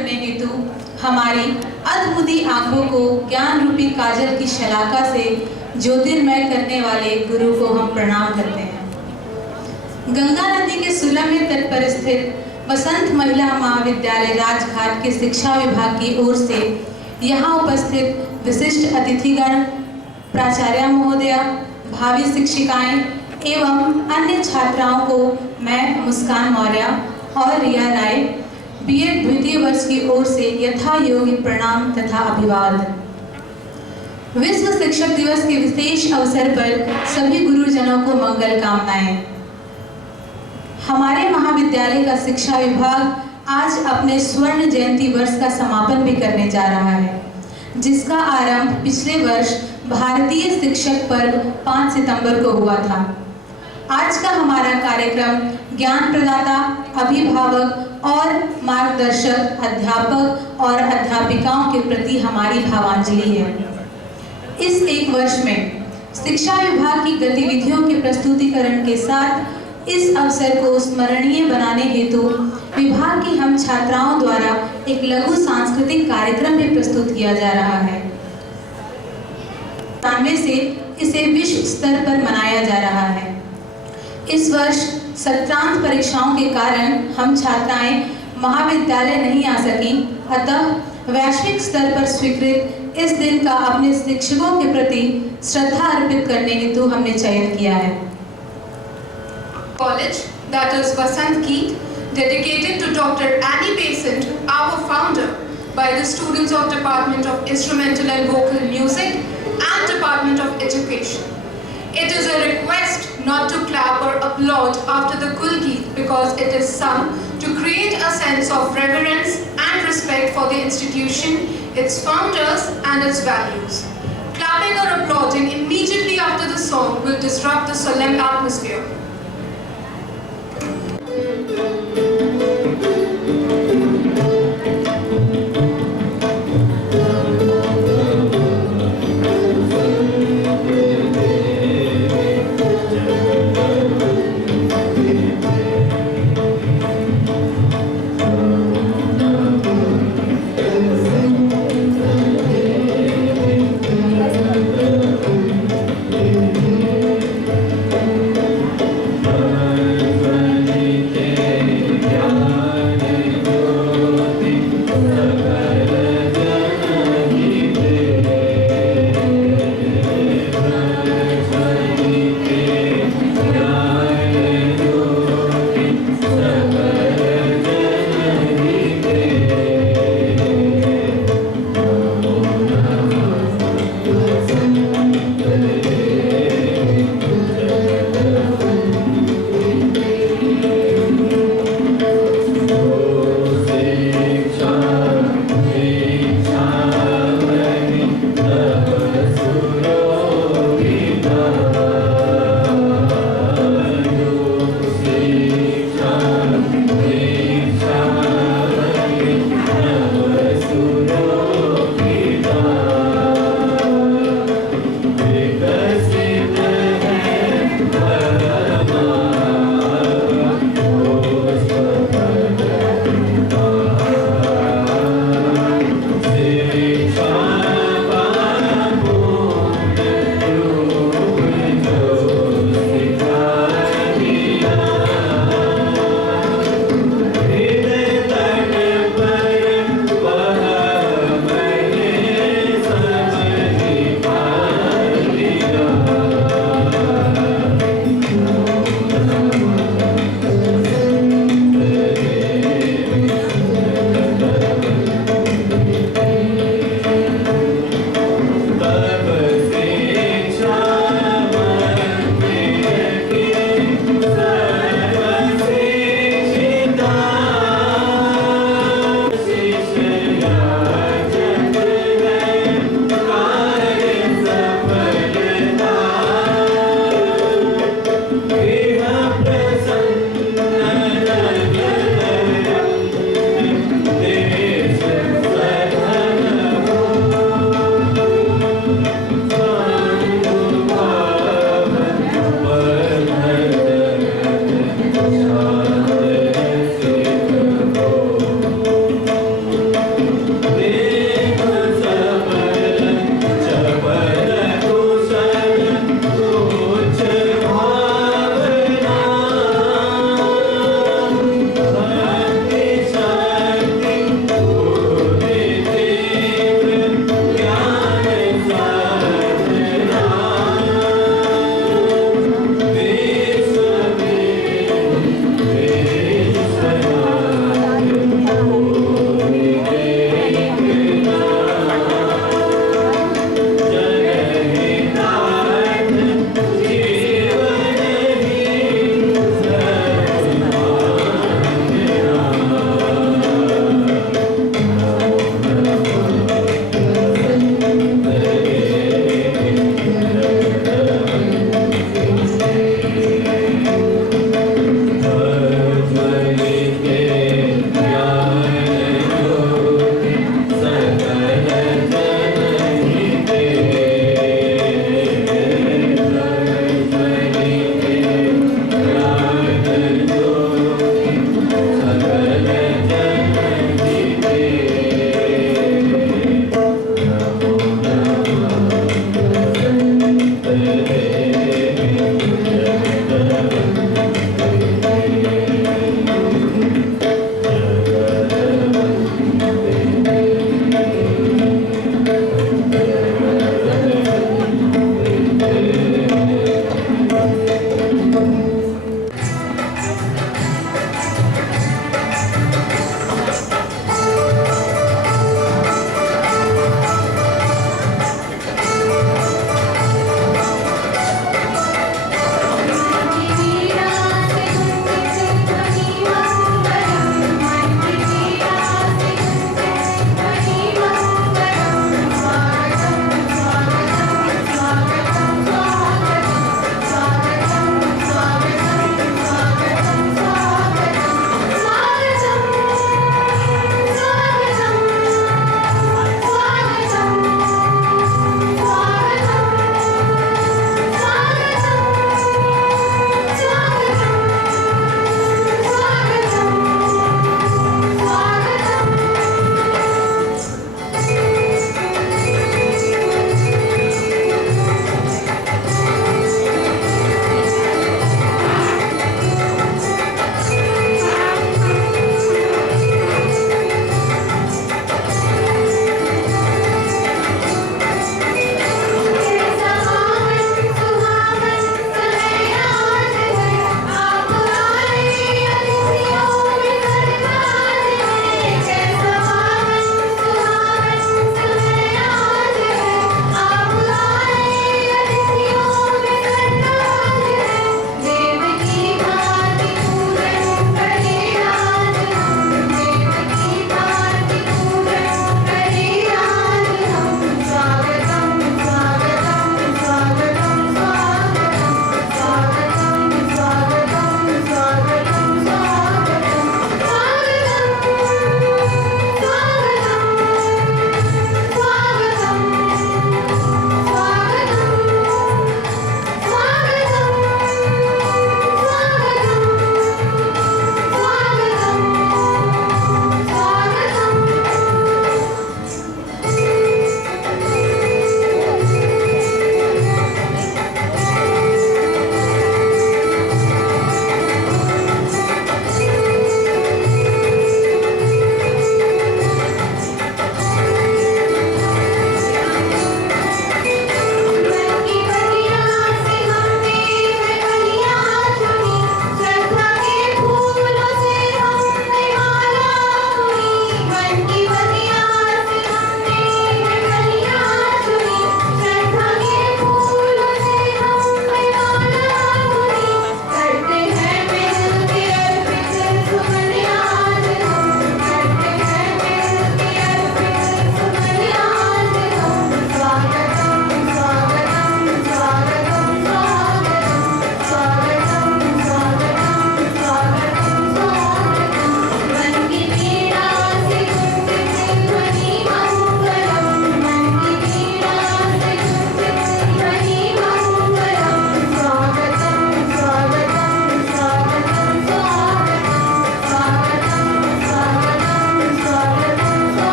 करने हेतु हमारी अधबुद्धि आंखों को ज्ञान रूपी काजल की शलाका से ज्योतिर्मय करने वाले गुरु को हम प्रणाम करते हैं। गंगा नदी के सुलभ तट पर स्थित बसंत महिला महाविद्यालय राजघाट के शिक्षा विभाग की ओर से यहाँ उपस्थित विशिष्ट अतिथिगण, प्राचार्य महोदया, भावी शिक्षिकाएं एवं अन्य छात्राओं को मैं मुस्कान मौर्य और रिया राय बीएड द्वितीय वर्ष की ओर से यथा योग्य प्रणाम तथा अभिवादन। विश्व शिक्षक दिवस के विशेष अवसर पर सभी गुरुजनों को मंगल कामनाएं। हमारे महाविद्यालय का शिक्षा विभाग आज अपने स्वर्ण जयंती वर्ष का समापन भी करने जा रहा है, जिसका आरंभ पिछले वर्ष भारतीय शिक्षक पर्व 5 सितंबर को हुआ था। आज का हमारा कार्यक्रम ज्ञान प्रदाता, अभिभावक और मार्गदर्शक अध्यापक और अध्यापिकाओं के प्रति हमारी भावांजलि है। इस एक वर्ष में शिक्षा विभाग की गतिविधियों के प्रस्तुतिकरण के साथ इस अवसर को स्मरणीय बनाने हेतु विभाग की हम छात्राओं द्वारा एक लघु सांस्कृतिक कार्यक्रम भी प्रस्तुत किया जा रहा है। से इसे विश्व स्तर पर मनाया जा रहा है। इस वर्ष सत्रांत परीक्षाओं के कारण हम छात्राएं महाविद्यालय नहीं आ सकी, अतः वैश्विक स्तर पर स्वीकृत इस दिन का अपने शिक्षकों के प्रति श्रद्धा अर्पित करने हेतु हमने चयन किया है। College, that is Vasant Keet, dedicated to Dr. Annie Besant, our founder, by the students of Department of Instrumental and Vocal Music and Department of Education. It is a request not to clap or applaud after the Kulgeet because it is sung to create a sense of reverence and respect for the institution, its founders and its values. Clapping or applauding immediately after the song will disrupt the solemn atmosphere.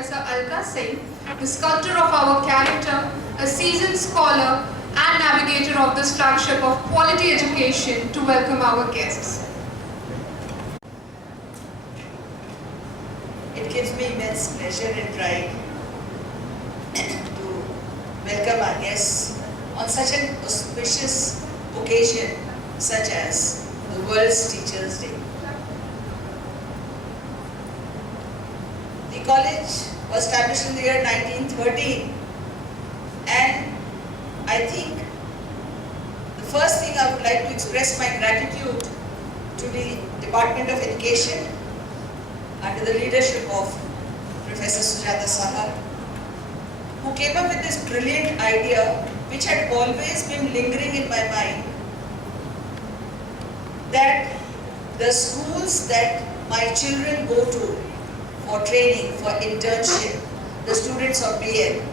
Professor Alka Singh, the sculptor of our character, a seasoned scholar and navigator of this flagship of quality education, to welcome our guests. It gives me immense pleasure and pride to welcome our guests on such an auspicious occasion such as the World's Teachers' Day. The college was established in the year 1913, and I think the first thing I would like to express my gratitude to the Department of Education under the leadership of Professor Sujata Saha, who came up with this brilliant idea which had always been lingering in my mind, that the schools that my children go to for training, for internship, the students of BN,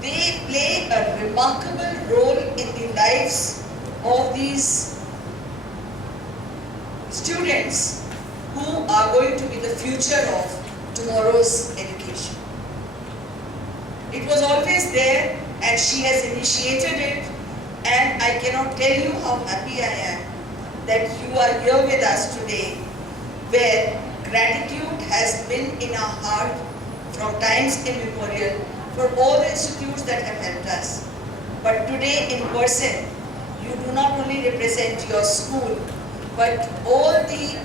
they play a remarkable role in the lives of these students who are going to be the future of tomorrow's education. It was always there, and she has initiated it, and I cannot tell you how happy I am that you are here with us today, where gratitude has been in our heart from times immemorial for all the institutes that have helped us. But today in person, you do not only represent your school, but all the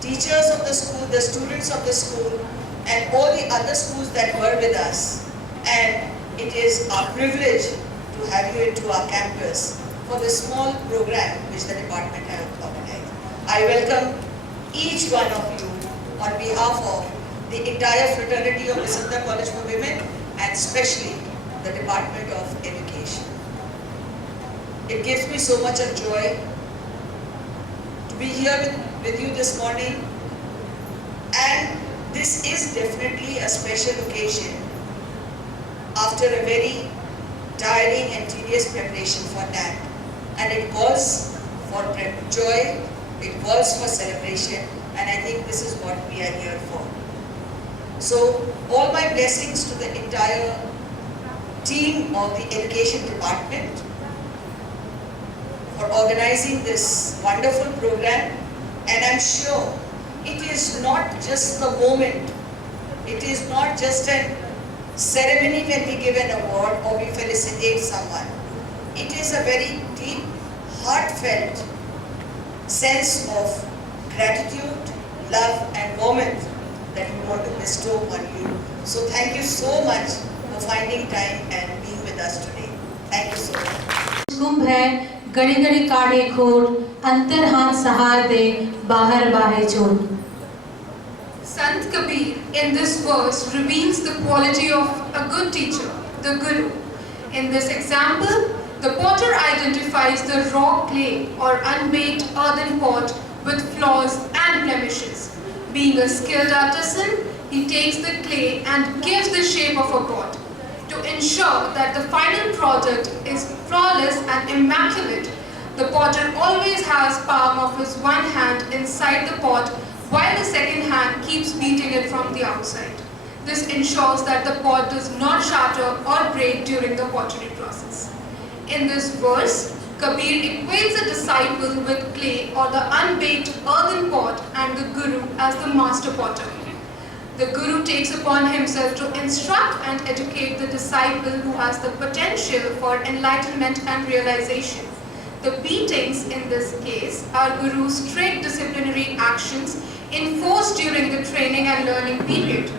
teachers of the school, the students of the school, and all the other schools that were with us. And it is our privilege to have you into our campus for the small program which the department has organized. I welcome each one of you on behalf of the entire fraternity of Visanta College for Women, and especially the Department of Education. It gives me so much of joy to be here with you this morning, and this is definitely a special occasion after a very tiring and tedious preparation for that, and it calls for joy, it calls for celebration, and I think this is what we are here for. So all my blessings to the entire team of the Education Department for organizing this wonderful program, and I'm sure it is not just the moment, it is not just a ceremony when we give an award or we felicitate someone. It is a very deep, heartfelt sense of gratitude, love and warmth that we want to bestow upon you. So thank you so much for finding time and being with us today. Thank you so much. कुंभ है गड़ी गड़ी काढ़े खोर अंतर हाथ सहार दे बाहर बाहे चोट. Sant Kabir in this verse reveals the quality of a good teacher, the Guru. In this example, the potter identifies the raw clay or unbaked earthen pot with flaws and blemishes. Being a skilled artisan, he takes the clay and gives the shape of a pot. To ensure that the final product is flawless and immaculate, the potter always has palm of his one hand inside the pot, while the second hand keeps beating it from the outside. This ensures that the pot does not shatter or break during the pottery process. In this verse, Kabir equates a disciple with clay or the unbaked earthen pot and the Guru as the master potter. The Guru takes upon himself to instruct and educate the disciple who has the potential for enlightenment and realization. The beatings in this case are Guru's strict disciplinary actions enforced during the training and learning period.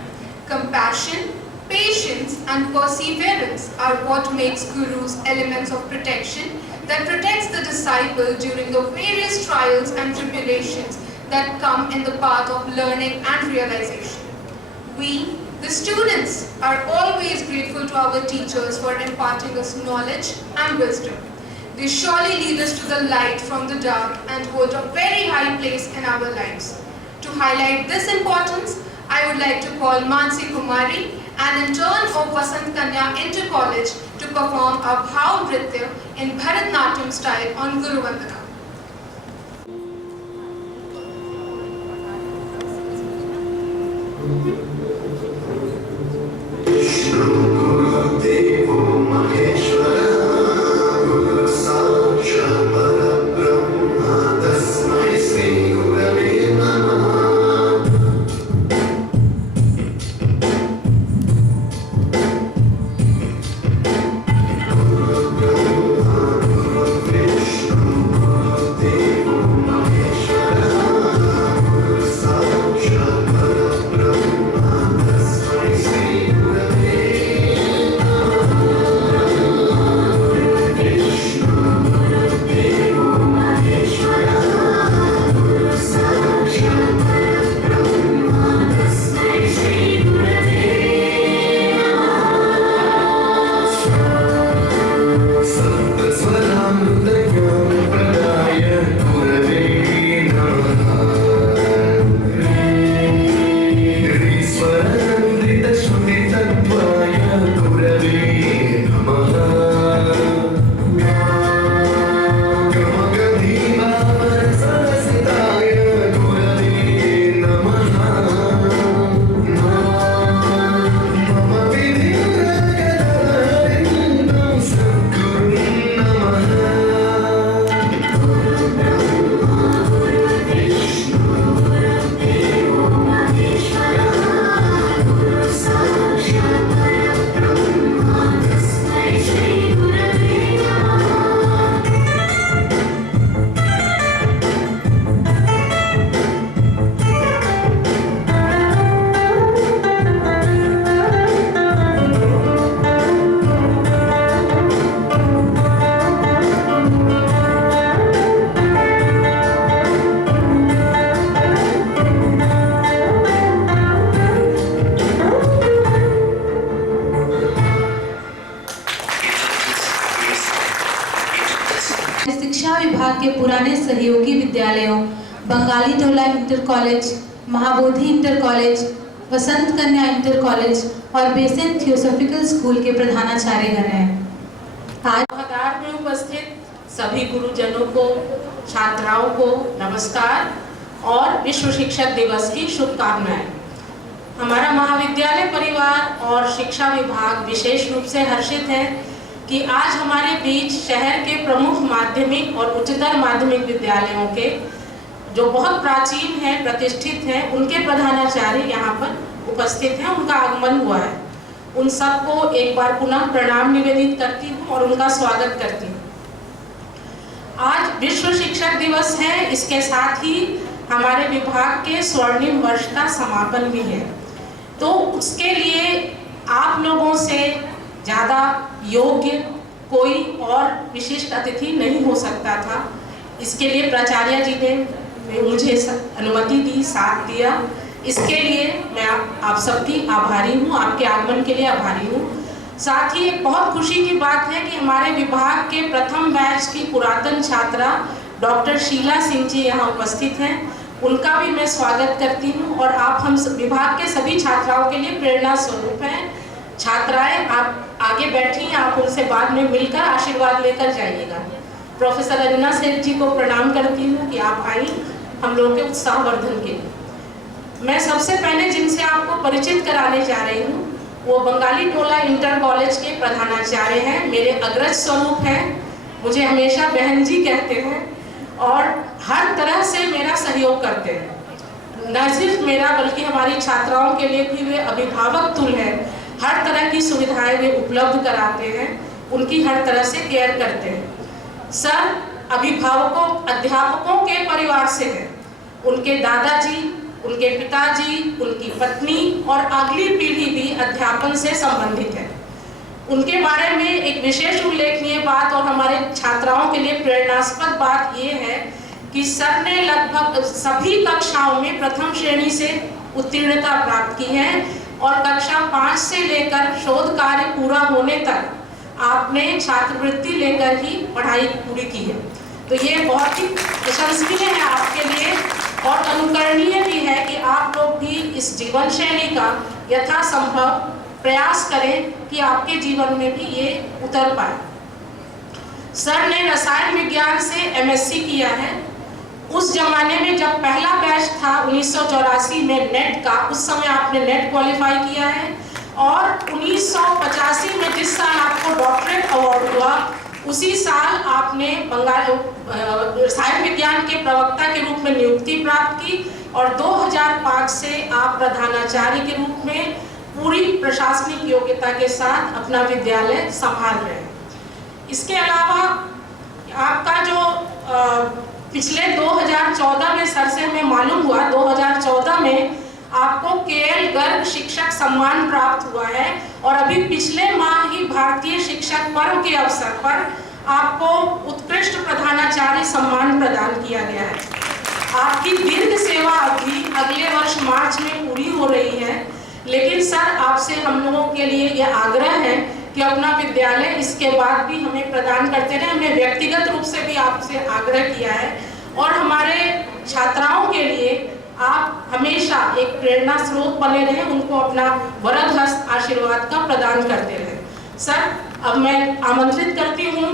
Compassion, patience and perseverance are what makes Guru's elements of protection that protects the disciple during the various trials and tribulations that come in the path of learning and realization. We, the students, are always grateful to our teachers for imparting us knowledge and wisdom. They surely lead us to the light from the dark and hold a very high place in our lives. To highlight this importance, I would like to call Mansi Kumari, an intern of Vasant Kanya Inter College, to perform a Bhav Nritya in Bharatnatyam style on Guru Vandana. शिक्षा विभाग के पुराने सहयोगी विद्यालयों Bengali Tola inter college, Mahabodhi inter college, Vasant Kanya inter college और Besant theosophical school के प्रधानाचार्यगण हैं। आज कतार में उपस्थित सभी गुरुजनों को, छात्राओं को नमस्कार और विश्व शिक्षक दिवस की शुभकामनाएं। हमारा महाविद्यालय परिवार और शिक्षा विभाग विशेष रूप से हर्षित है कि आज हमारे बीच शहर के प्रमुख माध्यमिक और उच्चतर माध्यमिक विद्यालयों के जो बहुत प्राचीन हैं, प्रतिष्ठित हैं, उनके प्रधानाचार्य यहाँ पर उपस्थित हैं, उनका आगमन हुआ है। उन सबको एक बार पुनः प्रणाम निवेदित करती हूँ और उनका स्वागत करती हूँ। आज विश्व शिक्षक दिवस है, इसके साथ ही हमारे विभाग के स्वर्णिम वर्ष का समापन भी है, तो उसके लिए आप लोगों से ज़्यादा योग्य कोई और विशिष्ट अतिथि नहीं हो सकता था। इसके लिए प्राचार्य जी ने मुझे अनुमति दी, साथ दिया, इसके लिए मैं आप सबकी आभारी हूँ, आपके आगमन के लिए आभारी हूँ। साथ ही एक बहुत खुशी की बात है कि हमारे विभाग के प्रथम बैच की पुरातन छात्रा डॉक्टर शीला सिंह जी यहाँ उपस्थित हैं, उनका भी मैं स्वागत करती हूँ। और आप हम विभाग के सभी छात्राओं के लिए प्रेरणा स्वरूप हैं। छात्राएं आप आगे बैठी, आप उनसे बाद में मिलकर आशीर्वाद लेकर जाइएगा। प्रोफेसर अरुणा सेठ जी को प्रणाम करती हूँ कि आप आई हम लोगों के उत्साहवर्धन के लिए। मैं सबसे पहले जिनसे आपको परिचित कराने जा रही हूँ वो बंगाली टोला इंटर कॉलेज के प्रधानाचार्य हैं, मेरे अग्रज स्वरूप हैं, मुझे हमेशा बहन जी कहते हैं और हर तरह से मेरा सहयोग करते हैं। न सिर्फ मेरा बल्कि हमारी छात्राओं के लिए भी वे अभिभावक तुल्य हैं, हर तरह की सुविधाएं वे उपलब्ध कराते हैं, उनकी हर तरह से केयर करते हैं। सर अभिभावकों, अध्यापकों के परिवार से हैं, उनके दादाजी, उनके पिताजी, उनकी पत्नी और अगली पीढ़ी भी अध्यापन से संबंधित है। उनके बारे में एक विशेष उल्लेखनीय बात और हमारे छात्राओं के लिए प्रेरणास्पद बात ये है कि सर ने लगभग सभी कक्षाओं में प्रथम श्रेणी से उत्तीर्णता प्राप्त की है और कक्षा 5 से लेकर शोध कार्य पूरा होने तक आपने छात्रवृत्ति लेकर ही पढ़ाई पूरी की है। तो ये बहुत ही प्रशंसनीय है आपके लिए और अनुकरणीय भी है कि आप लोग भी इस जीवन शैली का यथासंभव प्रयास करें कि आपके जीवन में भी ये उतर पाए। सर ने रसायन विज्ञान से MSc किया है, उस जमाने में जब पहला बैच था 1984 में नेट का, उस समय आपने नेट क्वालिफाई किया है, और 1985 में जिस साल आपको डॉक्टरेट अवार्ड हुआ, उसी साल आपने रसायन विज्ञान के प्रवक्ता के रूप में नियुक्ति प्राप्त की, और 2005 से आप प्रधानाचार्य के रूप में पूरी प्रशासनिक योग्यता के साथ अपना विद्यालय संभाल रहे हैं। इसके अलावा आपका जो पिछले 2014 में सर से हमें मालूम हुआ, 2014 में आपको केएल गर्ग शिक्षक सम्मान प्राप्त हुआ है, और अभी पिछले माह ही भारतीय शिक्षक पर्व के अवसर पर आपको उत्कृष्ट प्रधानाचार्य सम्मान प्रदान किया गया है। आपकी दीर्घ सेवा अवधि अगले वर्ष मार्च में पूरी हो रही है, लेकिन सर आपसे हम लोगों के लिए यह आग्रह है कि अपना विद्यालय इसके बाद भी हमें प्रदान करते रहे। हमने व्यक्तिगत रूप से भी आपसे आग्रह किया है, और हमारे छात्राओं के लिए आप हमेशा एक प्रेरणा स्रोत बने रहें, उनको अपना वरद हस्त आशीर्वाद का प्रदान करते रहें। सर, अब मैं आमंत्रित करती हूँ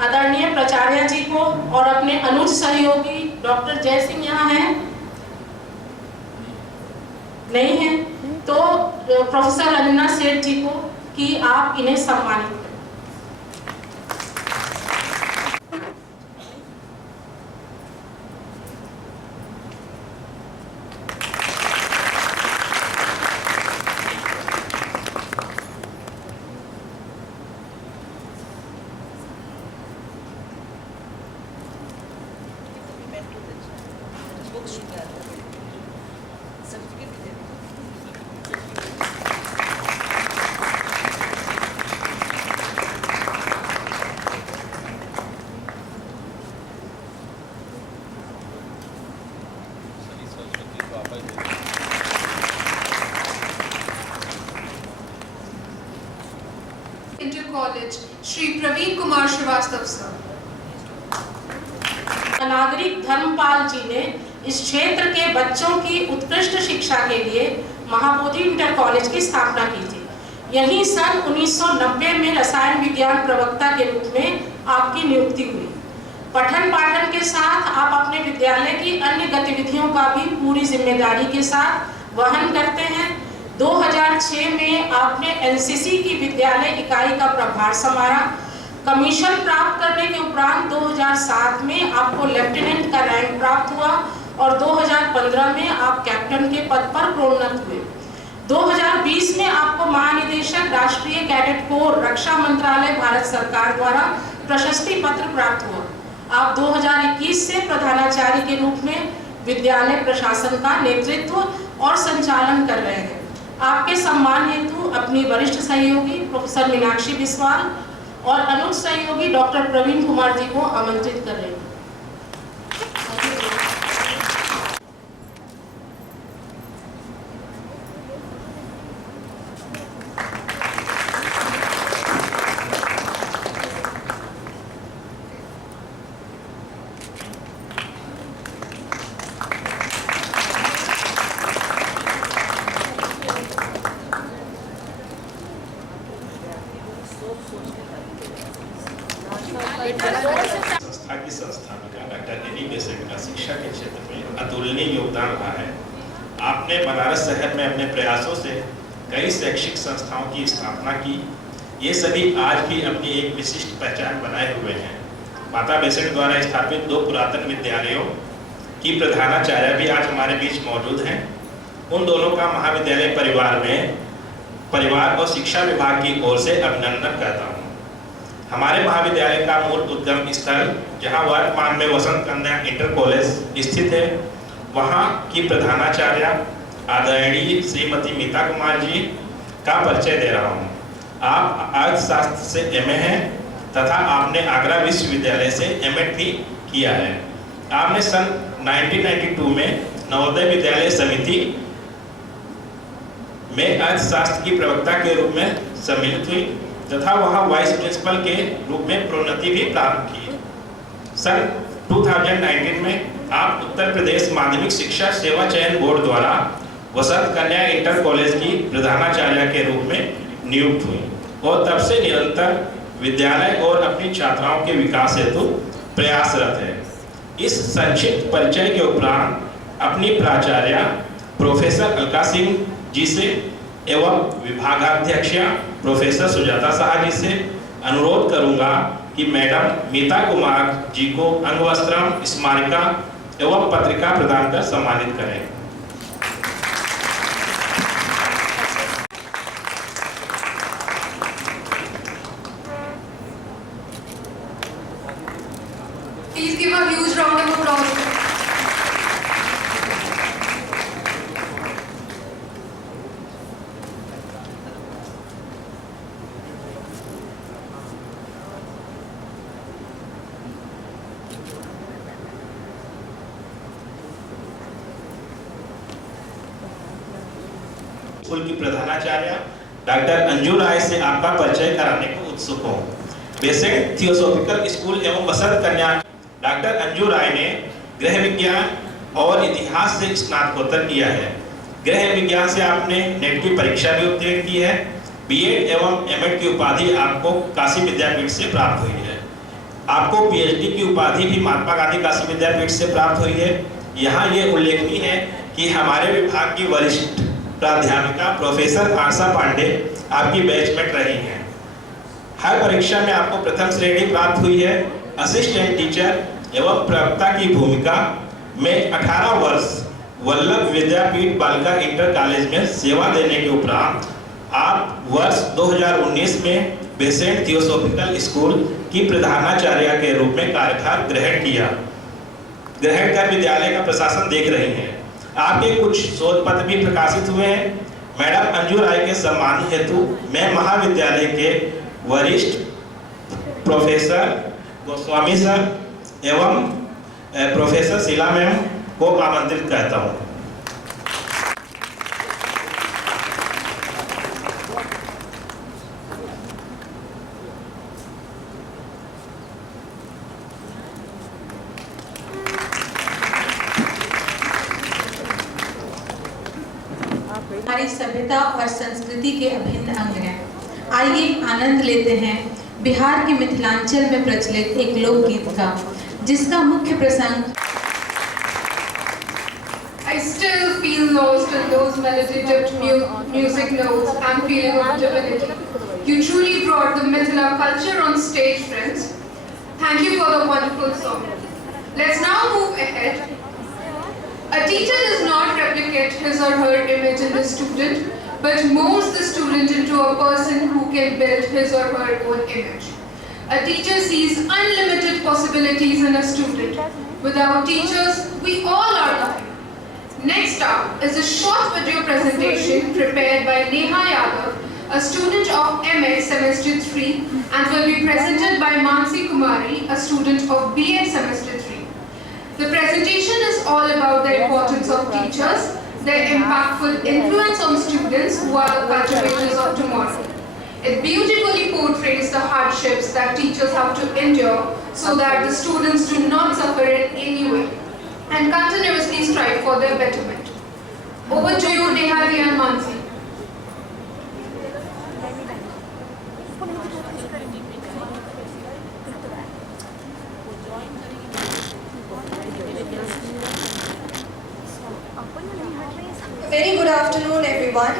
आदरणीय प्राचार्य जी को और अपने अनुज सहयोगी डॉक्टर जय सिंह यहाँ हैं, नहीं है तो प्रोफेसर रंजना सेठ जी को, कि आप इन्हें सम्मानित करें। Inter College, Shri Praveen Kumar Srivastava sir. नागरिक धर्मपाल जी ने इस क्षेत्र के बच्चों की उत्कृष्ट शिक्षा के लिए महाबोधि इंटर कॉलेज की स्थापना की थी। यहीं सन 1990 में रसायन विज्ञान प्रवक्ता के रूप में आपकी नियुक्ति हुई। पठन पाठन के साथ आप अपने विद्यालय की अन्य गतिविधियों का भी पूरी जिम्मेदारी के साथ वहन करते हैं। 2006 में आपने एनसीसी की विद्यालय इकाई का प्रभार संभाला। कमीशन प्राप्त करने के उपरांत 2007 में आपको लेफ्टिनेंट का रैंक प्राप्त हुआ, और 2015 में आप कैप्टन के पद पर प्रोन्नत हुए। 2020 में आपको महानिदेशक राष्ट्रीय कैडेट कोर रक्षा मंत्रालय भारत सरकार द्वारा प्रशस्ति पत्र प्राप्त हुआ। आप 2021 से प्रधानाचार्य के रूप में विद्यालय प्रशासन का नेतृत्व और संचालन कर रहे हैं। आपके सम्मान हेतु अपनी वरिष्ठ सहयोगी प्रोफेसर मीनाक्षी बिस्वाल और अनुज सहयोगी डॉक्टर प्रवीण कुमार जी को आमंत्रित कर रहे हैं। संस्था की संस्थापिका डॉक्टर एनी बेसेंट का शिक्षा के क्षेत्र में अतुलनीय योगदान रहा है। आपने बनारस शहर में अपने प्रयासों से कई शैक्षिक संस्थाओं की स्थापना की। ये सभी आज भी अपनी एक विशिष्ट पहचान बनाए हुए हैं। माता बेसेंट द्वारा स्थापित 2 पुरातन विद्यालयों की प्रधानाचार्य भी आज हमारे बीच मौजूद हैं। उन दोनों का महाविद्यालय परिवार और शिक्षा विभाग की ओर से अभिनंदन करता हूँ। हमारे महाविद्यालय का मूल उद्गम स्थल, जहाँ वर्तमान में वसंत कन्या इंटर कॉलेज स्थित है, वहाँ की प्रधानाचार्य आदरणीय श्रीमती मीता कुमार जी का परिचय दे रहा हूँ। आप अर्थशास्त्र से एमए हैं तथा आपने आगरा विश्वविद्यालय से एमएड भी किया है। आपने सन 1992 में नवोदय विद्यालय समिति में अर्थशास्त्र की प्रवक्ता के रूप में सम्मिलित हुई तथा वहां वाइस प्रिंसिपल के रूप में प्रोन्नति भी प्राप्त की। सन 2019 में आप उत्तर प्रदेश माध्यमिक शिक्षा सेवा चयन बोर्ड द्वारा वसंत कन्या इंटर कॉलेज की प्रधानाचार्य के रूप में नियुक्त हुई और तब से निरंतर विद्यालय और अपनी छात्राओं के विकास हेतु प्रयासरत है। इस संक्षिप्त परिचय के उपरांत अपनी प्राचार्य प्रोफेसर अलका सिंह जी से एवं विभागाध्यक्ष प्रोफेसर सुजाता साहा जी से अनुरोध करूंगा कि मैडम मीता कुमार जी को अंगवस्त्रम, स्मारिका एवं पत्रिका प्रदान कर सम्मानित करें। Please give a huge round of applause. School की प्रधानाचार्य डॉक्टर अंजू राय से आपका परिचय कराने को उत्सुक हूँ। बेसेंट थियोसॉफिकल स्कूल एवं वसंत कन्या डॉक्टर अंजू राय ने गृह विज्ञान और इतिहास से स्नातकोत्तर किया है। गृह विज्ञान से आपने नेट की परीक्षा भी उत्तीर्ण की है। बीएड एवं एमएड की उपाधि आपको काशी विद्यापीठ से प्राप्त हुई है। आपको पीएचडी की उपाधि भी महात्मा गांधी काशी विद्यापीठ से प्राप्त हुई है। यहाँ ये उल्लेखनीय है कि हमारे विभाग की वरिष्ठ प्राध्यापिका प्रोफेसर आशा पांडे आपकी बैचमेट रही हैं। हर परीक्षा में आपको प्रथम श्रेणी प्राप्त हुई है। असिस्टेंट टीचर एवं प्रवक्ता की भूमिका में 18 वर्ष वल्लभ विद्यापीठ बालिका इंटर कॉलेज में सेवा देने के उपरांत आप वर्ष 2019 में बेसेंट थियोसॉफिकल स्कूल की प्रधानाचार्य के रूप में कार्यभार ग्रहण कर विद्यालय का प्रशासन देख रही हैं। आपके कुछ शोध पत्र भी प्रकाशित हुए हैं। मैडम अंजू राय के सम्मान हेतु मैं महाविद्यालय के वरिष्ठ प्रोफेसर गोस्वामी सर एवं प्रोफेसर शीला मैम को आमंत्रित करता हूँ। हमारी सभ्यता और संस्कृति के अभिन्न अंग हैं। आइए आनंद लेते हैं बिहार के मिथिलांचल में प्रचलित एक लोकगीत का, जिसका मुख्य प्रसंग I still feel lost in those melody-dipped music notes and feeling of divinity. You truly brought the Mithila culture on stage, friends. Thank you for the wonderful song. Let's now move ahead. A teacher does not replicate his or her image in the student, but molds the student into a person who can build his or her own image. A teacher sees unlimited possibilities in a student. Without teachers, we all are nothing. Next up is a short video presentation prepared by Neha Yadav, a student of MA Semester 3, and will be presented by Mansi Kumari, a student of BA Semester 3. The presentation is all about the importance of teachers, their impactful influence on students who are the cultivators of tomorrow. It beautifully portrays the hardships that teachers have to endure so that the students do not suffer in any way and continuously strive for their betterment. Over to you, Nehadi and Mansi. Very good afternoon, everyone.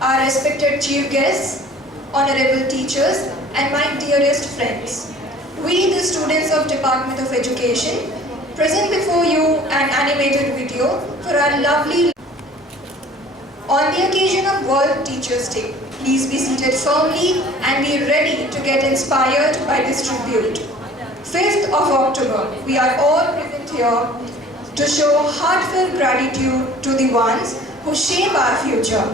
Our respected chief guests, honorable teachers, and my dearest friends. We, the students of Department of Education, present before you an animated video for our lovely. On the occasion of World Teachers' Day, please be seated firmly and be ready to get inspired by this tribute. 5th of October, we are all present here to show heartfelt gratitude to the ones who shape our future.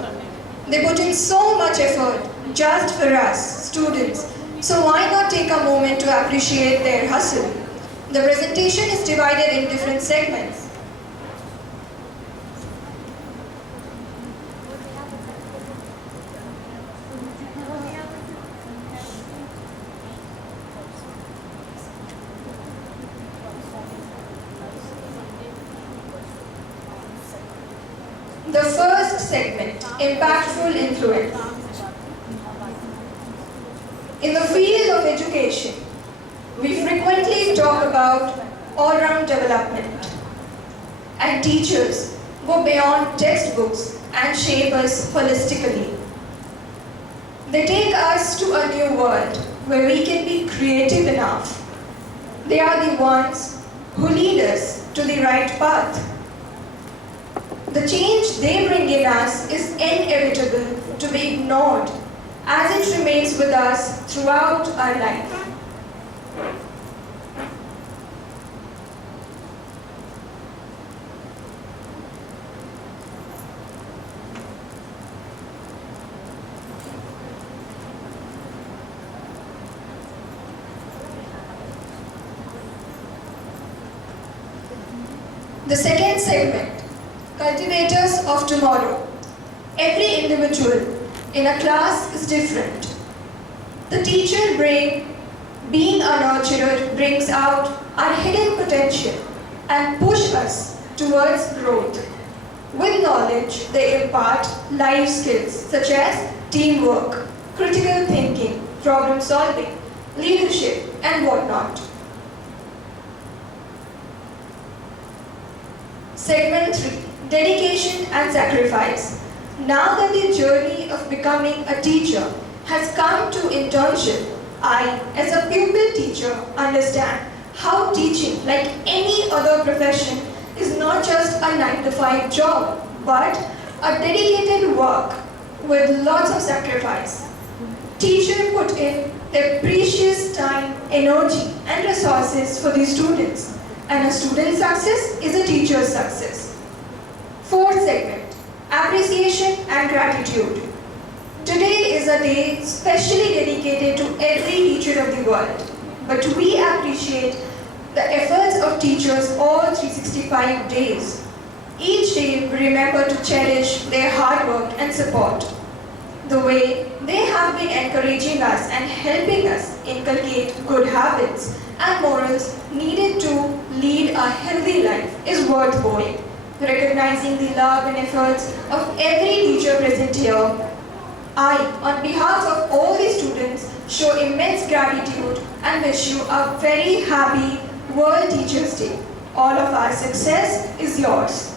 They put in so much effort just for us, students, so why not take a moment to appreciate their hustle? The presentation is divided in different segments. The first segment, impactful influence. In the field of education, we frequently talk about all-round development. And teachers go beyond textbooks and shape us holistically. They take us to a new world where we can be creative enough. They are the ones who lead us to the right path. The change they bring in us is inevitable to be ignored as it remains with us throughout our life. The second segment, cultivators of tomorrow. Every individual in a class is different. The teacher being a nurturer, brings out our hidden potential and push us towards growth. With knowledge, they impart life skills such as teamwork, critical thinking, problem solving, leadership, and whatnot. Segment 3, dedication and sacrifice. Now that the journey of becoming a teacher has come to internship, I, as a pupil teacher, understand how teaching, like any other profession, is not just a 9-to-5 job, but a dedicated work with lots of sacrifice. Teachers put in their precious time, energy, and resources for these students. And a student's success is a teacher's success. Fourth segment, appreciation and gratitude. Today is a day specially dedicated to every teacher of the world. But we appreciate the efforts of teachers all 365 days. Each day we remember to cherish their hard work and support. The way they have been encouraging us and helping us inculcate good habits and morals needed to lead a healthy life is worth going. Recognizing the love and efforts of every teacher present here, I, on behalf of all the students, show immense gratitude and wish you a very happy World Teachers' Day. All of our success is yours.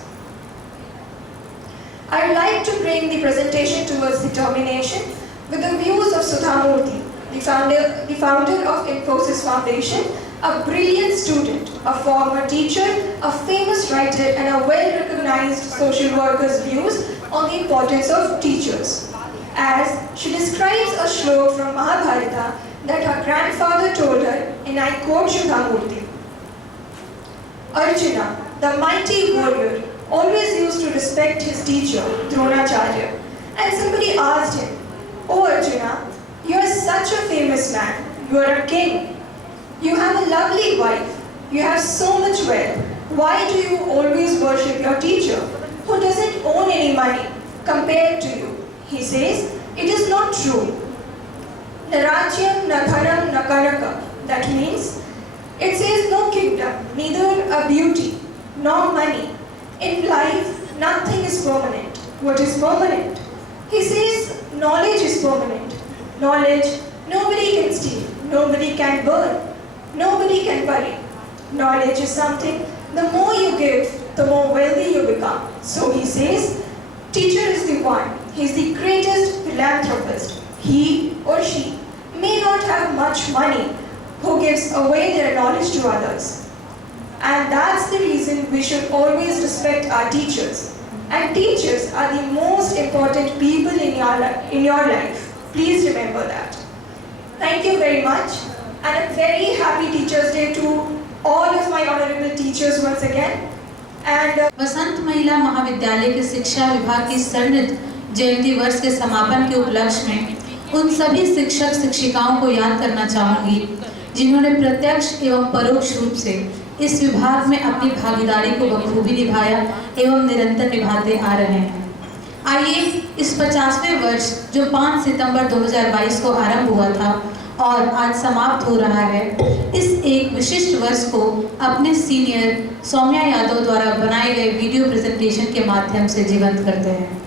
I would like to bring the presentation towards the termination with the views of Sudha Murthy, the founder of Infosys Foundation, a brilliant student, a former teacher, a famous writer, and a well-recognized social worker's views on the importance of teachers. As she describes a shlok from Mahabharata that her grandfather told her, and I quote Sudha Murthy. Arjuna, the mighty warrior, always used to respect his teacher, Dronacharya. And somebody asked him, "Oh Arjuna, you are such a famous man. You are a king. You have a lovely wife. You have so much wealth. Why do you always worship your teacher, who doesn't own any money compared to you?" He says, "It is not true. Narajyam na dhanam na kanaka." That means, it says no kingdom, neither a beauty, nor money. In life, nothing is permanent. What is permanent? He says, knowledge is permanent. Knowledge, nobody can steal, nobody can burn, nobody can bury. Knowledge is something, the more you give, the more wealthy you become. So he says, teacher is the one. He is the greatest philanthropist. He or she may not have much money, who gives away their knowledge to others. And that's the reason we should always respect our teachers. And teachers are the most important people in your life. Please remember that. Thank you very much. And a very happy Teachers' Day to all of my honorable teachers once again. And बसंत महिला महाविद्यालय के शिक्षा विभाग की स्वर्ण जयंती वर्ष के समापन के उपलक्ष्य में उन सभी शिक्षक शिक्षिकाओं को याद करना चाहूँगी जिन्होंने प्रत्यक्ष एवं परोक्ष रूप से इस विभाग में अपनी भागीदारी को बखूबी निभाया एवं निरंतर निभाते आ रहे हैं। आइए इस 50वें वर्ष जो 5 सितंबर 2022 को आरंभ हुआ था और आज समाप्त हो रहा है, इस एक विशिष्ट वर्ष को अपने सीनियर सौम्या यादव द्वारा बनाए गए वीडियो प्रेजेंटेशन के माध्यम से जीवंत करते हैं।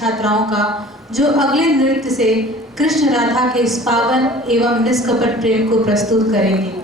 छात्राओं का, जो अगले नृत्य से कृष्ण राधा के इस पावन एवं निष्कपट प्रेम को प्रस्तुत करेंगे।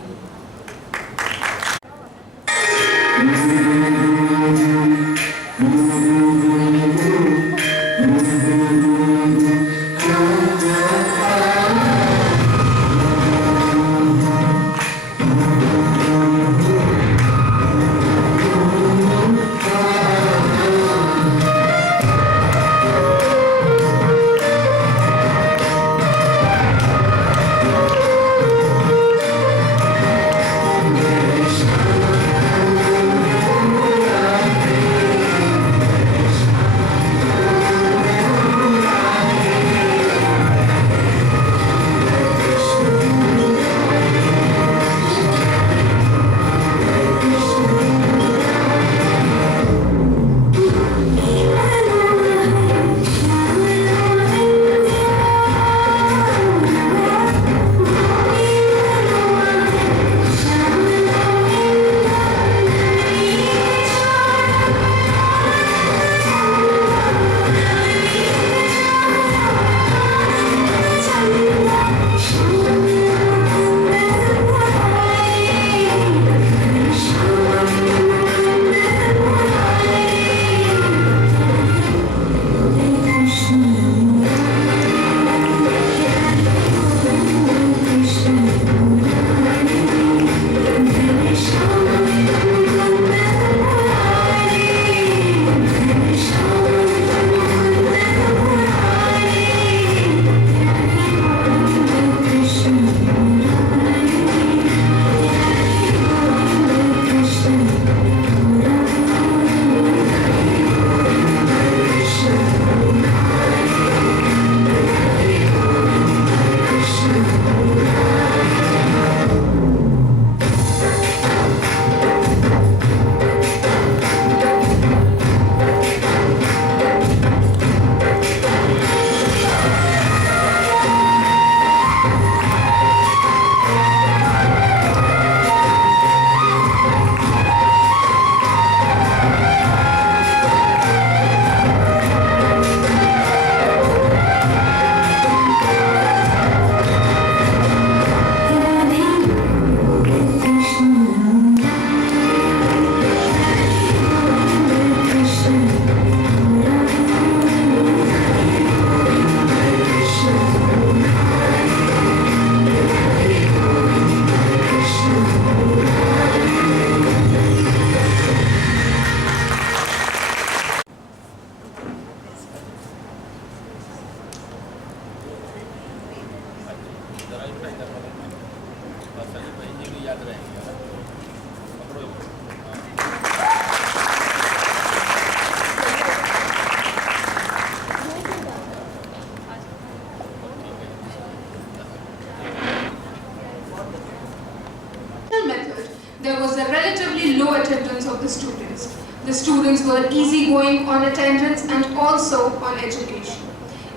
There was a relatively low attendance of the students. The students were easygoing on attendance and also on education.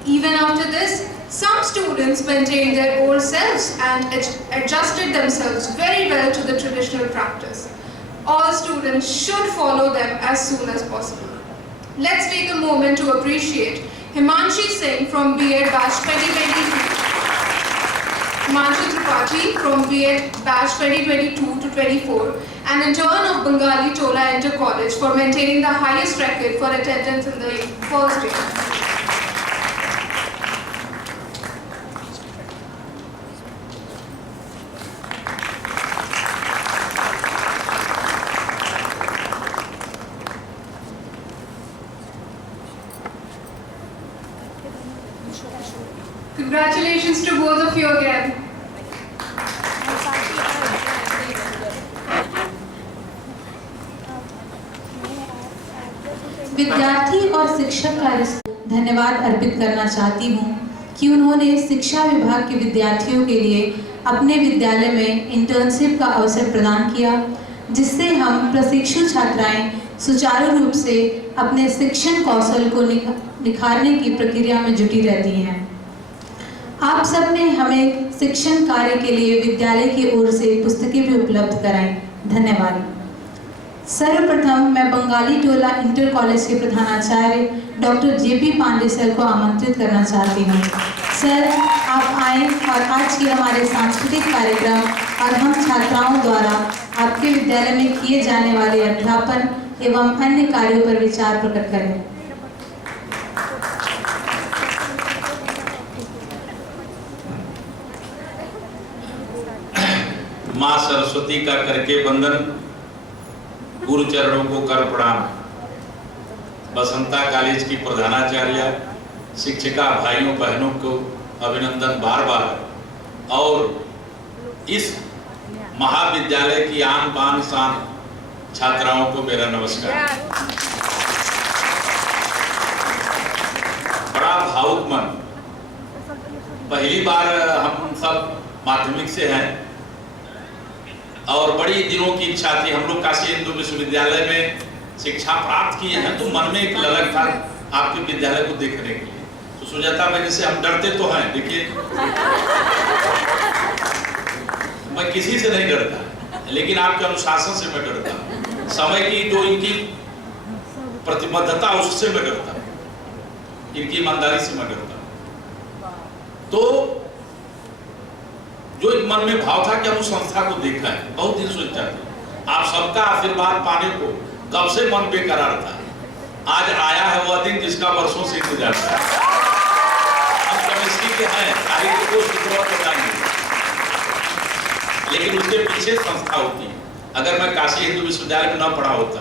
Even after this, some students maintained their old selves and adjusted themselves very well to the traditional practice. All students should follow them as soon as possible. Let's take a moment to appreciate Himanshi Singh from B.Ed Batch 2022, Himanshu Tripathi from B.Ed Batch 2022 to 24, an intern of Bengali Tola Inter College for maintaining the highest record for attendance in the first year. Congratulations to both of you again. विद्यार्थी और शिक्षक का धन्यवाद अर्पित करना चाहती हूँ कि उन्होंने शिक्षा विभाग के विद्यार्थियों के लिए अपने विद्यालय में इंटर्नशिप का अवसर प्रदान किया, जिससे हम प्रशिक्षु छात्राएं सुचारू रूप से अपने शिक्षण कौशल को निखारने की प्रक्रिया में जुटी रहती हैं। आप सब ने हमें शिक्षण कार्य के लिए विद्यालय की ओर से पुस्तकें भी उपलब्ध कराई। धन्यवाद। सर्वप्रथम मैं बंगाली टोला इंटर कॉलेज के प्रधानाचार्य डॉक्टर JP पांडे सर को आमंत्रित करना चाहती हूँ। सर, आप आए और आज के हमारे सांस्कृतिक कार्यक्रम और हम छात्राओं द्वारा आपके विद्यालय में किए जाने वाले अध्यापन एवं अन्य कार्यों पर विचार प्रकट करें। माँ सरस्वती का करके वंदन, गुरु चरणों को कर प्रणाम। बसंता कॉलेज की प्रधानाचार्य, शिक्षिका भाइयों बहनों को अभिनंदन बार बार, और इस महाविद्यालय की आन बान शान छात्राओं को मेरा नमस्कार। बड़ा भावुक मन, पहली बार हम सब माध्यमिक से हैं और बड़ी दिनों की इच्छा थी, हम लोग काशी हिंदू विश्वविद्यालय में शिक्षा प्राप्त किए हैं, तो मन में एक ललक था आपके विद्यालय को देखने के लिए। तो सुजाता बहन से हम डरते तो हैं, देखिए मैं किसी से नहीं डरता, लेकिन आपके अनुशासन से मैं डरता हूँ, समय की जो इनकी प्रतिबद्धता उससे मैं डरता हूँ, इनकी ईमानदारी से मैं डरता हूँ। तो जो एक मन में भाव था कि हम उस संस्था को देखा है, बहुत दिन सोचा था। आप सबका आशीर्वाद पाने को कब से मन बेकरार था, आज आया है वह दिन जिसका वर्षों से इंतजार था। हम केमिस्ट्री के हैं, तारीख को शुक्रवार बताएंगे, लेकिन उसके पीछे संस्था होती है। अगर मैं काशी हिंदू विश्वविद्यालय में न पढ़ा होता,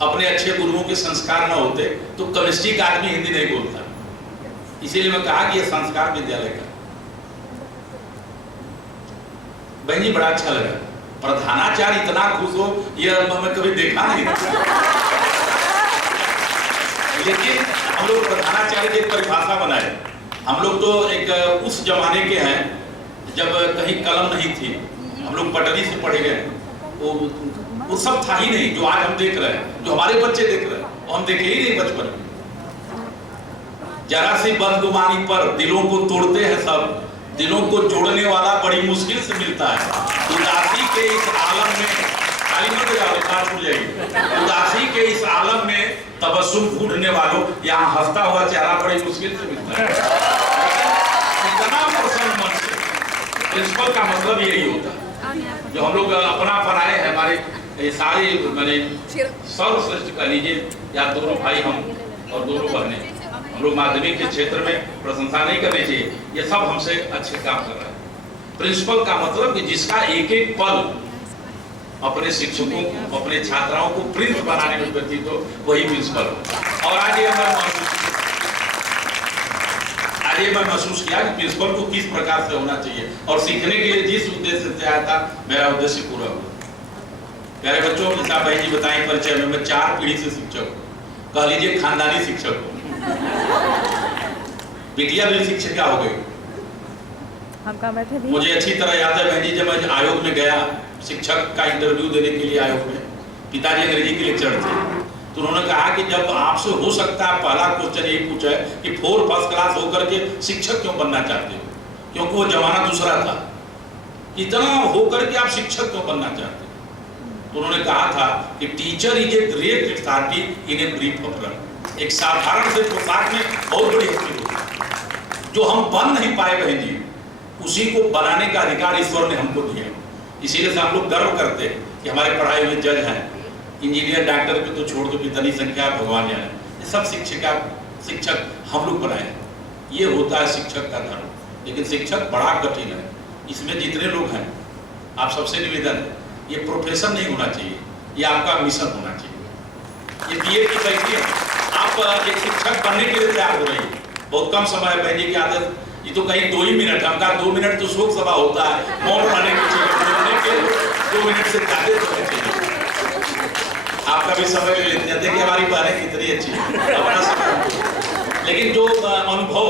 अपने अच्छे गुरुओं के संस्कार न होते, तो केमिस्ट्री का आदमी हिंदी नहीं बोलता। इसीलिए मैं कहा कि यह संस्कार विद्यालय का। बहन जी, बड़ा अच्छा लगा, प्रधानाचार्य इतना खुश हो यह मैं कभी देखा नहीं। लेकिन हम लोग प्रधानाचार्य की एक परिभाषा बनाए। हम लोग तो एक उस जमाने के हैं जब कहीं कलम नहीं थी, हम लोग पटरी से पढ़े गए, वो सब था ही नहीं जो आज हम देख रहे हैं, जो हमारे बच्चे देख रहे हैं, वो हम देखे ही नहीं बचपन में। जरा सी बदगुमानी पर दिलों को तोड़ते हैं सब, दिलों को जोड़ने वाला बड़ी मुश्किल से मिलता है। उदासी के इस आलम में, उदासी के इस आलम में तबस्सुम ढूंढने वालों, यहाँ हंसता हुआ चेहरा बड़ी मुश्किल से मिलता है। इतना प्रसन्न मन से, प्रिंसिपल का मतलब यही होता है। जो हम लोग अपना बनाए हैं, हमारे सारे मैंने सर्वश्रेष्ठ कह लीजिए, या दोनों भाई हम और दोनों बहनें, हम लोग माध्यमिक के क्षेत्र में प्रशंसा नहीं करनी चाहिए, ये सब हमसे अच्छे काम कर रहे हैं। प्रिंसिपल का मतलब कि जिसका एक एक पल अपने शिक्षकों को, अपने छात्राओं को प्रिंस बनाने में व्यतीत हो, वही प्रिंसिपल। और आज ये मैं महसूस किया कि प्रिंसिपल को किस प्रकार से होना चाहिए, और सीखने के लिए जिस उद्देश्य से आया था, मेरा उद्देश्य पूरा हुआ। प्यारे बच्चों, जैसा बहन जी बताएं परिचय में, मैं 4 पीढ़ी से शिक्षक हूँ, कह लीजिए खानदानी शिक्षक हूँ। बिटिया भी शिक्षिका हो गई। मुझे अच्छी तरह याद है बहन जी, जब मैं आयोग में गया शिक्षक का इंटरव्यू देने के लिए आयोग में, पिताजी अंग्रेजी के लेक्चर थे, तो उन्होंने कहा कि जब आपसे हो सकता है, पहला क्वेश्चन यही पूछा है कि 4 फर्स्ट क्लास होकर के शिक्षक क्यों बनना चाहते हो, क्योंकि वो जमाना दूसरा था। इतना होकर के आप शिक्षक क्यों बनना चाहते हो? तो उन्होंने कहा था कि teacher is a great authority in a brief appearance. एक साधारण से पोशाक में बहुत बड़ी हस्ती होती है। जो हम बन नहीं पाए बहन जी, उसी को बनाने का अधिकार ईश्वर ने हमको दिया। इसीलिए से हम लोग गर्व करते हैं कि हमारे पढ़ाए हुए जज हैं, इंजीनियर, डॉक्टर को तो छोड़ दो, कितनी संख्या भगवान जाने, ये सब शिक्षक हम लोग बनाए। ये होता है शिक्षक का धर्म। लेकिन शिक्षक बड़ा कठिन है। इसमें जितने लोग हैं, आप सबसे निवेदन है, ये प्रोफेशन नहीं होना चाहिए, ये आपका मिशन होना चाहिए। ये बीएड की बैठी है, आप एक शिक्षक बनने के लिए तैयार हो रही है। बहुत कम समय है बहन जी की आदत, ये तो कहीं 2 ही मिनट, हम कहा 2 मिनट तो शोक सभा होता है, मौन रहने के चाहिए, 2 मिनट से ज्यादा होने चाहिए। आपका भी समय ले लेते हैं, देखिए हमारी बहनें कितनी अच्छी है, अपना समय। लेकिन जो अनुभव,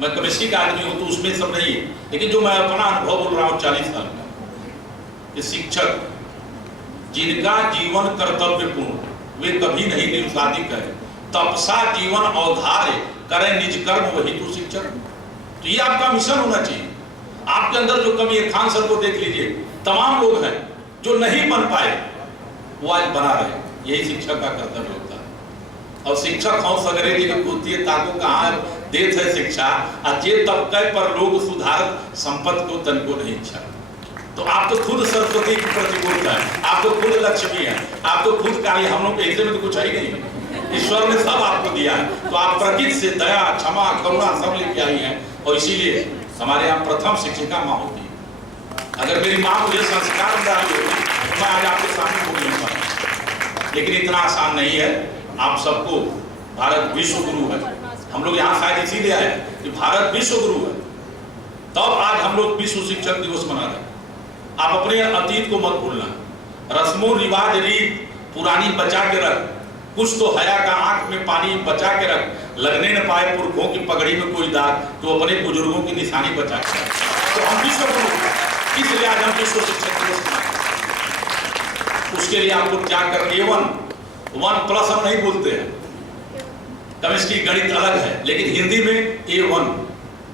मैं केमिस्ट्री का आदमी हूँ तो उसमें सब नहीं है, लेकिन जो मैं अपना अनुभव बोल रहा हूँ 40 साल का, ये शिक्षक जिनका जीवन कर्तव्यपूर्ण, वे कभी नहीं निरुसादिक है, तपसा जीवन अवधार्य करें निज कर्म, वही तो शिक्षक। तो ये आपका मिशन होना चाहिए। आपके अंदर जो कमी है, खान सर को देख लीजिए, तमाम लोग हैं जो नहीं बन पाए, वो आज बना रहे। यही शिक्षक का कर्तव्य होता है। और शिक्षक हम सगरे जी होती है ताको कहाँ देत है शिक्षा जे तबके पर लोग सुधार संपत्ति को तन को नहीं इच्छा। तो आप तो खुद सरस्वती की प्रतिकूलता है, आप तो खुद लक्ष्मी है, आप तो खुद काली। हम लोग ऐसे में तो कुछ है ही नहीं, ईश्वर ने सब आपको दिया है। तो आप प्रकृति से दया क्षमा करुणा सब लेके आई हैं। और इसीलिए हमारे यहाँ प्रथम शिक्षिका माँ होती है। अगर मेरी माँ मुझे संस्कार में डाली होती तो मैं आज आपके सामने बोल नहीं पाता। लेकिन इतना आसान नहीं है। आप सबको भारत विश्व गुरु है। हम लोग यहाँ शायद इसीलिए आए कि भारत विश्व गुरु है, तब आज हम लोग विश्व शिक्षक दिवस मना रहे हैं। आप अपने अतीत को मत भूलना। रस्मों रिवाज रीत पुरानी बचा के रख, कुछ तो हया का आंख में पानी बचा के रख। लगने न पाए पुरखों की पगड़ी में कोई दाग, तो अपने बुजुर्गों की निशानी बचा के रख। तो हम विश्व गुरु, इसलिए आज हम विश्व शिक्षक दिवस मनाते। उसके लिए आपको क्या करना, A1 हम नहीं बोलते हैं। केमिस्ट्री गणित अलग है, लेकिन हिंदी में A1।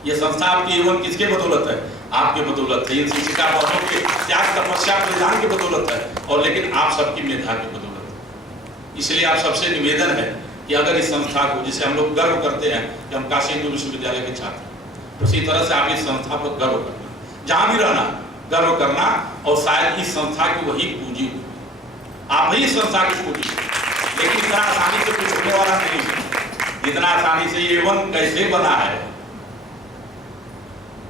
ये संस्था आपकी A1 किसके बदौलत है? आपके बदौलत है। इन शिक्षिका बहनों के त्याग तपस्या बलिदान की बदौलत है, और लेकिन आप सबकी मेधा की बदौलत है। इसलिए आप सबसे निवेदन है कि अगर इस संस्था को, जिसे हम लोग गर्व करते हैं कि हम काशी हिंदू विश्वविद्यालय के छात्र, उसी तरह से आप इस संस्था पर गर्व करना, जहां भी रहना गर्व करना। और शायद इस संस्था की वही पूंजी हो, आप ही इस संस्था की पूंजी। लेकिन इतना आसानी से कुछ होने वाला नहीं है। इतना आसानी से A1 कैसे बना है?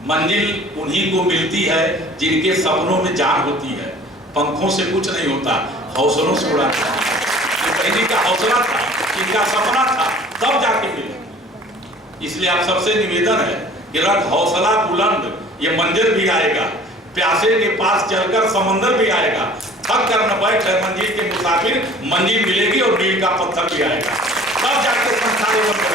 मंजिल उन्हीं को मिलती है जिनके सपनों में जान होती है। पंखों से कुछ नहीं होता, हौसलों से उड़ाता है। पहले का हौसला था, इनका सपना था, तब जाके मिले। इसलिए आप सबसे निवेदन है कि रख हौसला बुलंद, ये मंजिल भी आएगा। प्यासे के पास चलकर समंदर भी आएगा। थक कर न बैठ है मंजिल के मुसाफिर, मंजिल मिलेगी और मील का पत्थर भी आएगा, तब जाके संसार बनेगा।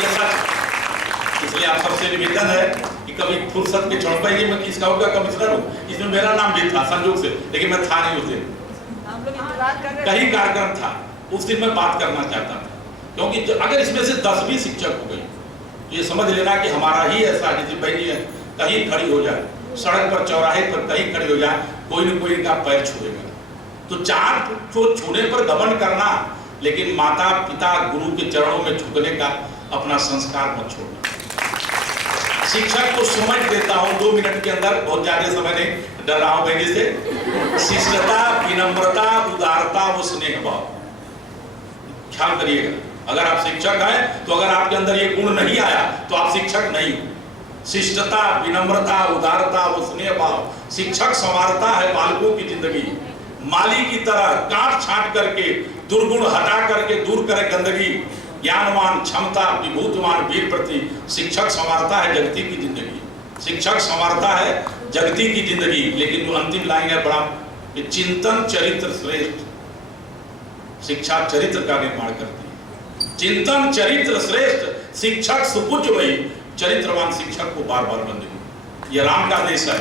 ये सच। इसलिए आप सबसे निवेदन है कि कभी फुर्सत के क्षण पर, मैं स्काउट का कमिश्नर हूँ, इसमें मेरा नाम भी था संयोग से, लेकिन मैं था नहीं उस दिन, कहीं कार्यक्रम था। उस दिन मैं बात करना चाहता था, क्योंकि अगर इसमें से 10 भी शिक्षक हो गई तो ये समझ लेना कि हमारा ही ऐसा जैसे बहनी है, कहीं खड़ी हो जाए, सड़क पर चौराहे पर कहीं खड़ी हो जाए, कोई न कोई इनका पैर छुएगा। तो चार को छूने पर दमन करना, लेकिन माता पिता गुरु के चरणों में झुकने का अपना संस्कार मत छोड़ना। शिक्षक को समझ देता हूँ 2 मिनट के अंदर, बहुत ज्यादा समय नहीं, डर रहा हूँ बहनी से। शिष्टता, विनम्रता, उदारता व स्नेह भाव, ख्याल करिएगा। अगर आप शिक्षक हैं तो अगर आपके अंदर ये गुण नहीं आया तो आप शिक्षक नहीं हो। शिष्टता, विनम्रता, उदारता व स्नेह भाव। शिक्षक संवारता है बालकों की जिंदगी, माली की तरह काट छांट करके, दुर्गुण हटा करके दूर करे गंदगी। ज्ञानवान, क्षमता, विभूतवान वीर प्रति शिक्षक संवारता है जगती की जिंदगी। शिक्षक संवारता है जगती की जिंदगी। लेकिन जो अंतिम लाइन है बड़ा, चिंतन चरित्र श्रेष्ठ। शिक्षा चरित्र का निर्माण करती है। चिंतन चरित्र श्रेष्ठ, शिक्षक सुपूज्य वही, चरित्रवान शिक्षक को बार बार बंदगी। ये राम का देश है,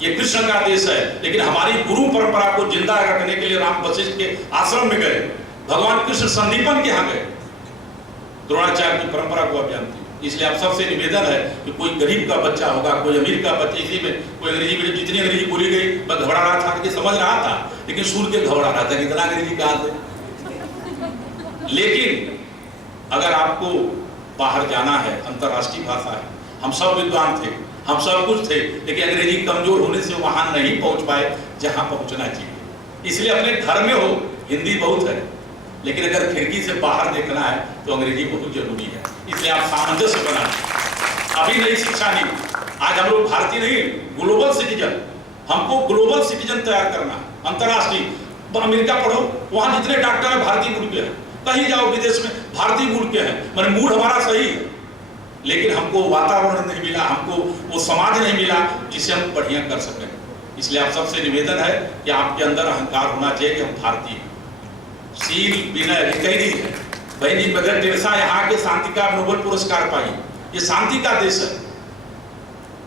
ये कृष्ण का देश है। लेकिन हमारी गुरु परंपरा को जिंदा रखने के लिए राम वशिष्ठ के आश्रम में गए, भगवान कृष्ण संदीपन के यहाँ गए, द्रोणाचार्य की परंपरा को आप जानते हैं। इसलिए आप सबसे निवेदन है कि कोई गरीब का बच्चा होगा, कोई अमीर का बच्चा, इसी में कोई अंग्रेजी में जितनी अंग्रेजी बोली गई मैं घबरा रहा था कि समझ रहा था, लेकिन सुन के घबरा रहा था कि इतना अंग्रेजी कहाँ से। लेकिन अगर आपको बाहर जाना है, अंतर्राष्ट्रीय भाषा है, हम सब विद्वान थे, हम सब कुछ थे, लेकिन अंग्रेजी कमजोर होने से वहां नहीं पहुंच पाए जहां पहुंचना चाहिए। इसलिए अपने घर में हो हिंदी बहुत है, लेकिन अगर खिड़की से बाहर देखना है तो अंग्रेजी बहुत जरूरी है। इसलिए आप सामंजस्य बनाना। अभी नई शिक्षा नहीं, आज हम लोग भारतीय नहीं, ग्लोबल सिटीजन, हमको ग्लोबल सिटीजन तैयार करना, अंतर्राष्ट्रीय। अमेरिका पढ़ो, वहां जितने डॉक्टर हैं भारतीय मूल के हैं, कहीं जाओ विदेश में भारतीय मूल के हैं। मैंने मूल हमारा सही है, लेकिन हमको वातावरण नहीं मिला, हमको वो समाज नहीं मिला जिसे हम बढ़िया कर सकें। इसलिए आप सबसे निवेदन है कि आपके अंदर अहंकार होना चाहिए कि हम भारतीय, शील, विनय, कई है। बहनी मदर टेरेसा यहाँ के शांति का नोबेल पुरस्कार पाई। ये शांति का देश है।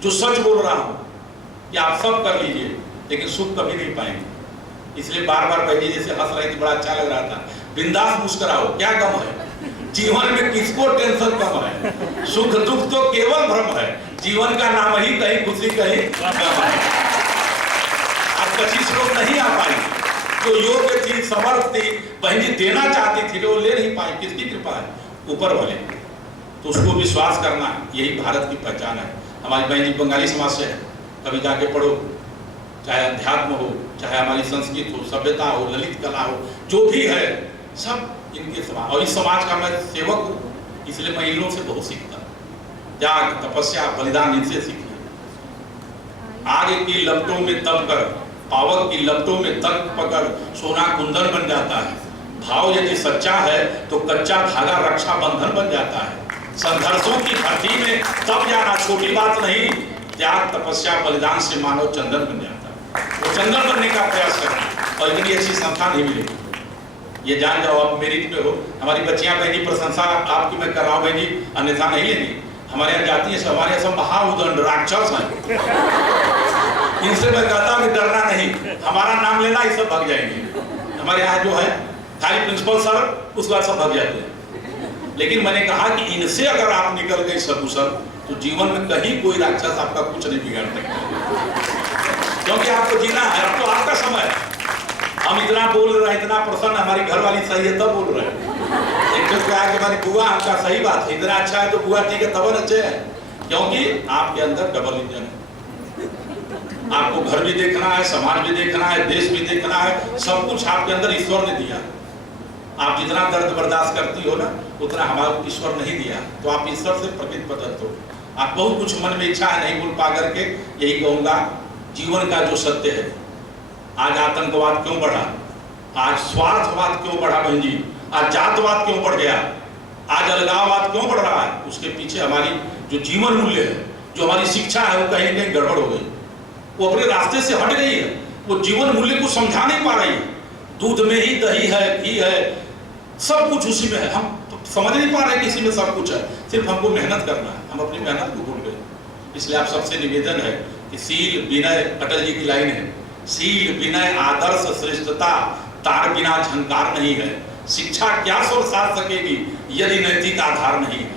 जो सच बोल रहा हूँ कि आप सब कर लीजिए, लेकिन सुख कभी नहीं पाएंगे। इसलिए बार बार बहनी जैसे हंस रही थी, बड़ा अच्छा लग रहा था। बिंदास मुस्कुराओ, क्या गम है जीवन में, किसको टेंशन कम है। सुख दुख तो केवल भ्रम है, जीवन का नाम ही कहीं खुशी कहीं गम है। आप 25 लोग नहीं आ पाएंगे, जो योग्य थी, समर्थ थी, बहन जी देना चाहती थी, जो ले नहीं पाई, किसकी कृपा है? ऊपर वाले। तो उसको विश्वास करना, यही भारत की पहचान है। हमारी बहन जी बंगाली समाज से है, कभी जाके पढ़ो, चाहे अध्यात्म हो, चाहे हमारी संस्कृत हो, सभ्यता हो, ललित कला हो, जो भी है सब इनके समाज। और इस समाज का मैं सेवक हूँ, इसलिए मैं इन लोगों से बहुत सीखता हूँ। त्याग, तपस्या, बलिदान इनसे सीखिए। आग की लपटों में दब कर, पावक की लपटों में दब पकड़ सोना कुंदन बन जाता है। भाव यदि सच्चा है तो कच्चा धागा रक्षा बंधन बन जाता है। संघर्षों की भट्टी में तब जाना छोटी बात नहीं, त्याग, तपस्या, बलिदान से मानव चंदन बन जाता है। वो चंदन बनने का प्रयास करना, और इतनी अच्छी संस्था नहीं मिलेगी। ये जान जाओ, आप मेरिट पे हो। हमारी बच्चियां बहन जी, प्रशंसा आपकी मैं कर रहा हूँ बहन जी, अन्यथा नहीं लेनी। हमारे यहाँ जाती है, हमारे यहाँ सब महाउदंड राक्षस हैं। इनसे मैं कहता हूँ कि डरना नहीं, हमारा नाम लेना ही सब भाग जाएंगे। हमारे यहाँ जो है खाली प्रिंसिपल सर, उसके बाद सब भाग जाते हैं। लेकिन मैंने कहा कि इनसे अगर आप निकल गए सकुशल, तो जीवन में कहीं कोई राक्षस आपका कुछ नहीं बिगाड़ सकता, क्योंकि आपको जीना है। अब तो आपका समय है। हम इतना बोल रहे हैं, इतना प्रसन्न, हमारी घरवाली सही है तब बोल रहे हैं। एक तो क्या है कि हमारी बुआ आपका सही बात है, इतना अच्छा है तो बुआ ठीक है, तब अच्छे है, क्योंकि आपके अंदर डबल इंजन है। आपको घर भी देखना है, समाज भी देखना है, देश भी देखना है, सब कुछ आपके अंदर ईश्वर ने दिया। आप जितना दर्द बर्दाश्त करती हो ना, उतना हमारा ईश्वर नहीं दिया, तो आप ईश्वर से प्रकृति बदलते हो। आप बहुत कुछ मन में इच्छा है, नहीं बोल पा करके, यही कहूंगा जीवन का जो सत्य है। आज आतंकवाद क्यों बढ़ा, आज स्वार्थवाद क्यों बढ़ा बहन जी, आज जातवाद क्यों बढ़ गया, आज अलगाववाद क्यों बढ़ रहा है? उसके पीछे हमारी जो जीवन मूल्य है, जो हमारी शिक्षा है, वो कहीं कहीं गड़बड़ हो गई, वो अपने रास्ते से हट गई है। वो जीवन मूल्य को समझा नहीं पा रही है। दूध में ही दही है, घी है, सब कुछ उसी में है। हम तो समझ नहीं पा रहे कि इसी में सब कुछ है, सिर्फ हमको मेहनत करना है। हम अपनी मेहनत को भूल गए। इसलिए आप सबसे निवेदन है कि शील विनय, अटल जी की लाइन है, शील विनय आदर्श श्रेष्ठता तार बिना झंकार नहीं है। शिक्षा क्या स्वर साध सकेगी यदि नैतिक आधार नहीं है।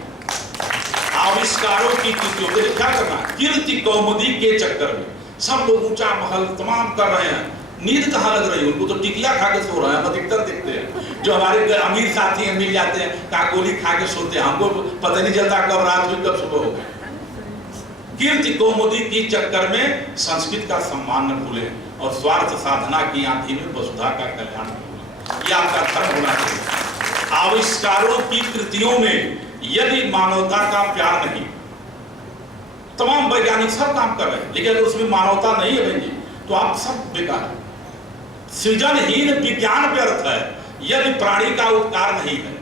आविष्कारों की कृतियों के लिए क्या करना, कीर्ति कौमुदी के चक्कर में सब लोग ऊंचा महल तमाम कर रहे हैं, नींद कहाँ लग रही है उनको? तो टिकिया खा के सो रहे हैं। हम अधिकतर देखते हैं जो हमारे अमीर साथी हैं, मिल जाते हैं, कहा गोली खा के सोते हैं, हमको पता नहीं चलता कब रात हुई कब सुबह हो गई। कीर्ति कौमुदी की चक्कर में संस्कृत का सम्मान न भूले, और स्वार्थ साधना की आंधी में वसुधा का कल्याण न भूले। ये आपका धर्म होना चाहिए। आविष्कारों की कृतियों में यदि मानवता का प्यार नहीं, तमाम वैज्ञानिक सब काम कर रहे हैं, लेकिन अगर उसमें मानवता नहीं है बहन जी, तो आप सब बेकार है। सृजनहीन विज्ञान व्यर्थ है यदि प्राणी का उपकार नहीं है।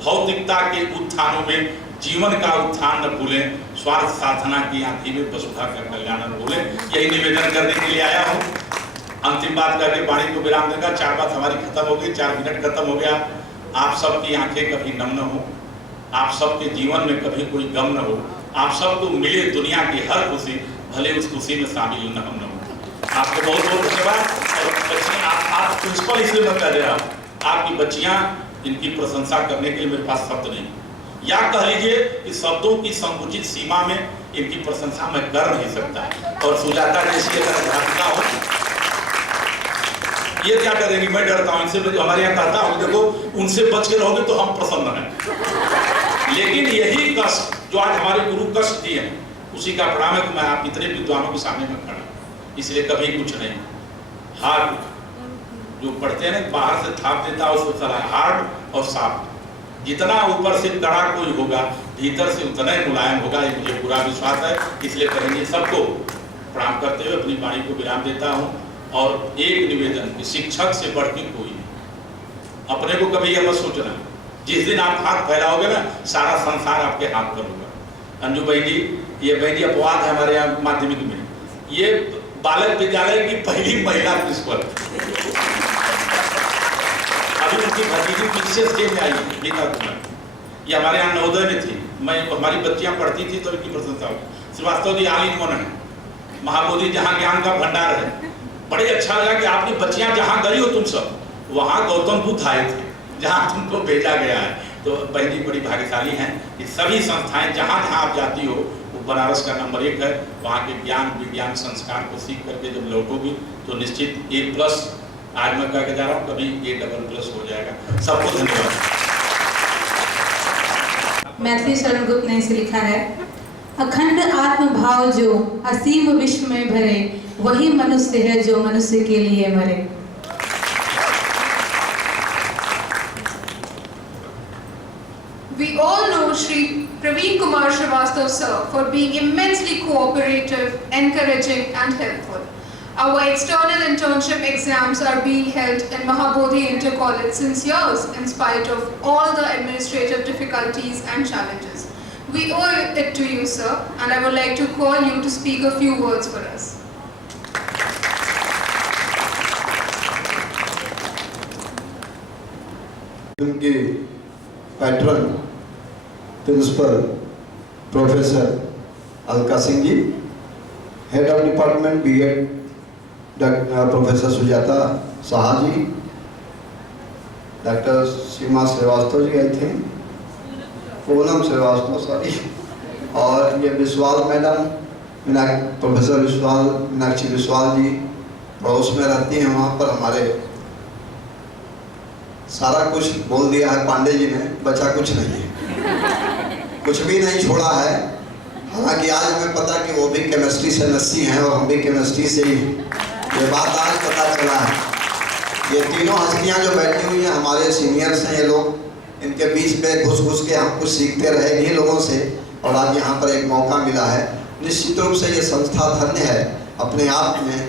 भौतिकता के उत्थानों में जीवन का उत्थान न भूलें, स्वार्थ साधना की आंधी में वसुधा का कल्याण न भूलें। यही निवेदन करने के लिए आया हूँ। अंतिम बात करके वाणी को विराम देगा। 4 बात हमारी खत्म हो गई, 4 मिनट खत्म हो गया। आप सबकी आंखें कभी नम न हो, आप सबके जीवन में कभी कोई गम न हो, आप सबको मिले दुनिया की हर खुशी, भले उस खुशी में शामिल न हम न हो। आपको बहुत बहुत धन्यवाद। और बच्चियाँ, आप प्रिंसिपल इसलिए मैं कह दे रहा हूँ, आपकी बच्चियाँ, इनकी प्रशंसा करने के लिए मेरे पास शब्द नहीं, या कह लीजिए कि शब्दों की संकुचित सीमा में इनकी प्रशंसा मैं कर नहीं सकता। और सुजाता जैसी अगर अध्यापिका हो, ये क्या करेंगी? मैं डरता हूँ इनसे। जो हमारे यहाँ कहता हूँ, देखो उनसे बच के रहोगे तो हम प्रसन्न हैं। लेकिन यही कष्ट जो आज हमारे गुरु कष्ट दिए हैं, उसी का परिणाम है कि मैं आप इतने विद्वानों के सामने में खड़ा। इसलिए कभी कुछ नहीं, हार्ड जो पढ़ते हैं ना, बाहर से थाप देता है उसको सलाह, हार्ड और सॉफ्ट। जितना ऊपर से कड़ा कोई होगा, भीतर से उतना ही मुलायम होगा, ये मुझे पूरा विश्वास है। इसलिए करेंगे सबको प्रणाम करते हुए अपनी वाणी को विराम देता हूँ। और एक निवेदन कि शिक्षक से बढ़ के कोई नहीं। अपने को कभी यह मत सोचना, जिस दिन आप हाथ फैलाओगे ना, सारा संसार आपके हाथ पर होगा। अंजू बहन जी, ये बहन जी अपवाद है हमारे यहाँ माध्यमिक में, ये बालक विद्यालय की पहली महिला प्रिंसिपल। अभी उनकी भतीजी पीछे स्टेज में आई है, गीता कुमार, ये हमारे यहाँ नवोदय में थी। मैं हमारी बच्चियाँ पढ़ती थी तो इनकी प्रशंसा हुई। श्रीवास्तव जी आल इन वन है, महाबोधि जहाँ ज्ञान का भंडार है। बड़े अच्छा लगा कि आपकी बच्चियां जहां गई हो तुम सब, वहां गौतम बुद्ध आए थे, जहां तुमको भेजा गया है। तो बहन जी बड़ी भाग्यशाली हैं कि सभी संस्थाएं जहां जहां आप जाती हो, वो बनारस का नंबर 1 है। वहां के ज्ञान विज्ञान संस्कार को सीख करके जब लौटोगी तो निश्चित A+ आज मैं कह के जा रहा हूँ, कभी ये डबल+ हो जाएगा। सबको धन्यवाद। मैथिली शरण गुप्त ने इसे लिखा है, अखंड आत्मभाव जो असीम विश्व में भरे, वही मनुष्य है जो मनुष्य के लिए मरे। We all know Shri Praveen Kumar Srivastava sir for being immensely cooperative, encouraging and helpful. Our external internship exams are being held in Mahabodhi Inter College since years in spite of all the administrative difficulties and challenges. We owe it to you, sir, and I would like to call you to speak a few words for us. उनके patron principal professor Alka Singh ji, head of department BEd professor Sujata Saha ji, doctor Seema Srivastava ji, I think Poonam Srivastava, sorry, और ये Vishwal madam, professor Vishwal, Meenakshi Vishwal ji पड़ोस में रहती हैं। वहाँ पर हमारे सारा कुछ बोल दिया है पांडे जी ने, बचा कुछ नहीं है, कुछ भी नहीं छोड़ा है। हालांकि आज हमें पता कि वो भी केमिस्ट्री से नस्सी हैं और हम भी केमिस्ट्री से ही, ये बात आज पता चला है। ये तीनों हस्तियां जो बैठी हुई हैं हमारे सीनियर्स हैं, ये लोग, इनके बीच में घुस के हम कुछ सीखते रहे इन्हीं लोगों से, और आज यहाँ पर एक मौका मिला है। निश्चित रूप से ये संस्था धन्य है अपने आप में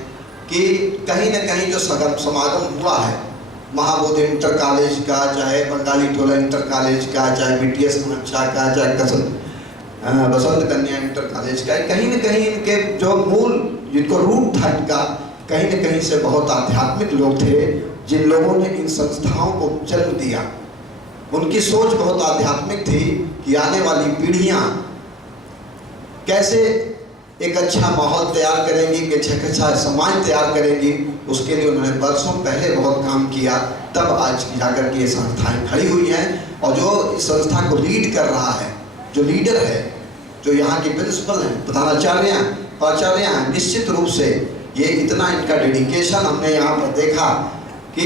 कि कहीं न कहीं जो समागम हुआ है महाबोधि इंटर कॉलेज का, चाहे बंगाली टोला इंटर कॉलेज का, चाहे BTS मंचा का, चाहे बसंत कन्या इंटर कॉलेज का, कहीं न कहीं इनके जो मूल, जिनको रूट था इनका, कहीं न कहीं से बहुत आध्यात्मिक लोग थे जिन लोगों ने इन संस्थाओं को जन्म दिया। उनकी सोच बहुत आध्यात्मिक थी कि आने वाली पीढ़ियां कैसे एक अच्छा माहौल तैयार करेंगी, कि अच्छा समाज तैयार करेंगी। उसके लिए उन्होंने बरसों पहले बहुत काम किया, तब आज जाकर के ये संस्थाएं खड़ी हुई हैं। और जो इस संस्था को लीड कर रहा है, जो लीडर है, जो यहाँ के प्रिंसिपल हैं, प्रधानाचार्य हैं, प्राचार्य हैं, निश्चित रूप से ये इतना इनका डेडिकेशन हमने यहाँ पर देखा कि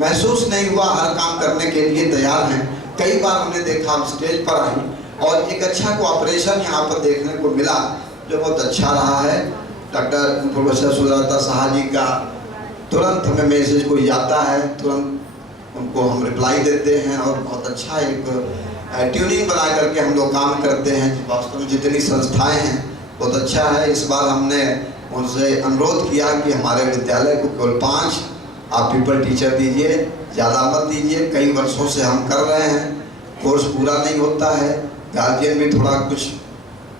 महसूस नहीं हुआ, हर काम करने के लिए तैयार हैं। कई बार हमने देखा, हम स्टेज पर आई और एक अच्छा कोऑपरेशन यहाँ पर देखने को मिला जो बहुत अच्छा रहा है। डॉक्टर प्रोफेसर सुजाता साहा जी का तुरंत हमें मैसेज कोई आता है, तुरंत उनको हम रिप्लाई देते हैं और बहुत अच्छा एक ट्यूनिंग बना करके हम लोग काम करते हैं। वास्तव में जितनी संस्थाएं हैं बहुत अच्छा है। इस बार हमने उनसे अनुरोध किया कि हमारे विद्यालय को केवल 5 आप पीपल टीचर दीजिए, ज़्यादा मत दीजिए। कई वर्षों से हम कर रहे हैं, कोर्स पूरा नहीं होता है, गार्जियन भी थोड़ा कुछ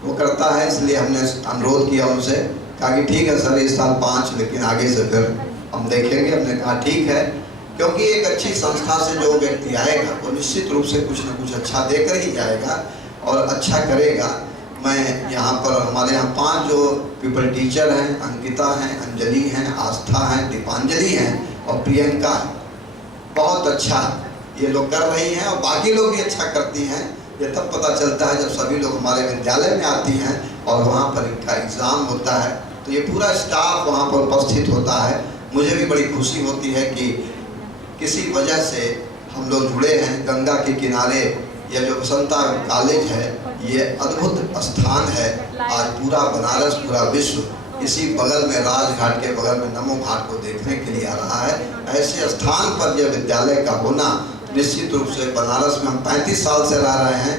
वो करता है, इसलिए हमने अनुरोध किया उनसे, कहा कि ठीक है सर इस साल 5, लेकिन आगे से फिर हम देखेंगे। हमने कहा ठीक है, क्योंकि एक अच्छी संस्था से जो व्यक्ति आएगा वो निश्चित रूप से कुछ न कुछ अच्छा देकर ही जाएगा और अच्छा करेगा। मैं यहाँ पर हमारे यहाँ 5 जो पीपल टीचर हैं, अंकिता हैं, अंजलि हैं, आस्था हैं, दीपांजलि हैं और प्रियंका है, बहुत अच्छा ये लोग कर रही हैं और बाकी लोग भी अच्छा करती हैं। ये तब पता चलता है जब सभी लोग हमारे विद्यालय में आती हैं और वहाँ पर इनका एग्ज़ाम होता है तो ये पूरा स्टाफ वहाँ पर उपस्थित होता है। मुझे भी बड़ी खुशी होती है कि किसी वजह से हम लोग जुड़े हैं। गंगा के किनारे ये जो बसंता कॉलेज है ये अद्भुत स्थान है। आज पूरा बनारस, पूरा विश्व इसी बगल में, राजघाट के बगल में नमो घाट को देखने के लिए आ रहा है। ऐसे स्थान पर यह विद्यालय का होना निश्चित रूप से, बनारस में हम 35 साल से रह रहे हैं।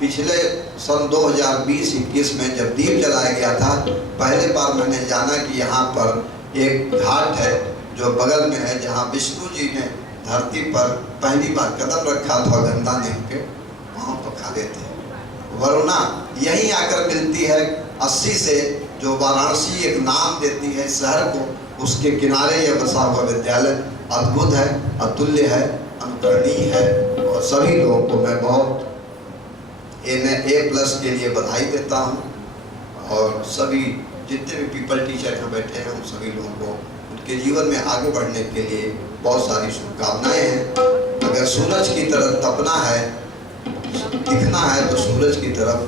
पिछले सन 2020-21 में जब दीप जलाया गया था, पहले बार मैंने जाना कि यहाँ पर एक घाट है जो बगल में है, जहाँ विष्णु जी ने धरती पर पहली बार कदम रखा था, गंगा नदी के वहाँ पर खा लेते हैं। वरुणा यहीं आकर मिलती है 80 से, जो वाराणसी एक नाम देती है शहर को, उसके किनारे यह बसा हुआ विद्यालय अद्भुत है, अतुल्य है, अनुकरणीय है। और सभी लोगों को मैं बहुत A+ के लिए बधाई देता हूँ और सभी जितने भी पीपल टीचर यहाँ बैठे हैं उन सभी लोगों को उनके जीवन में आगे बढ़ने के लिए बहुत सारी शुभकामनाएं हैं। अगर सूरज की तरफ तपना है, दिखना है, तो सूरज की तरफ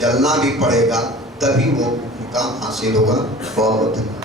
चलना भी पड़ेगा, तभी वो मुकाम हासिल होगा। बहुत बहुत धन्यवाद।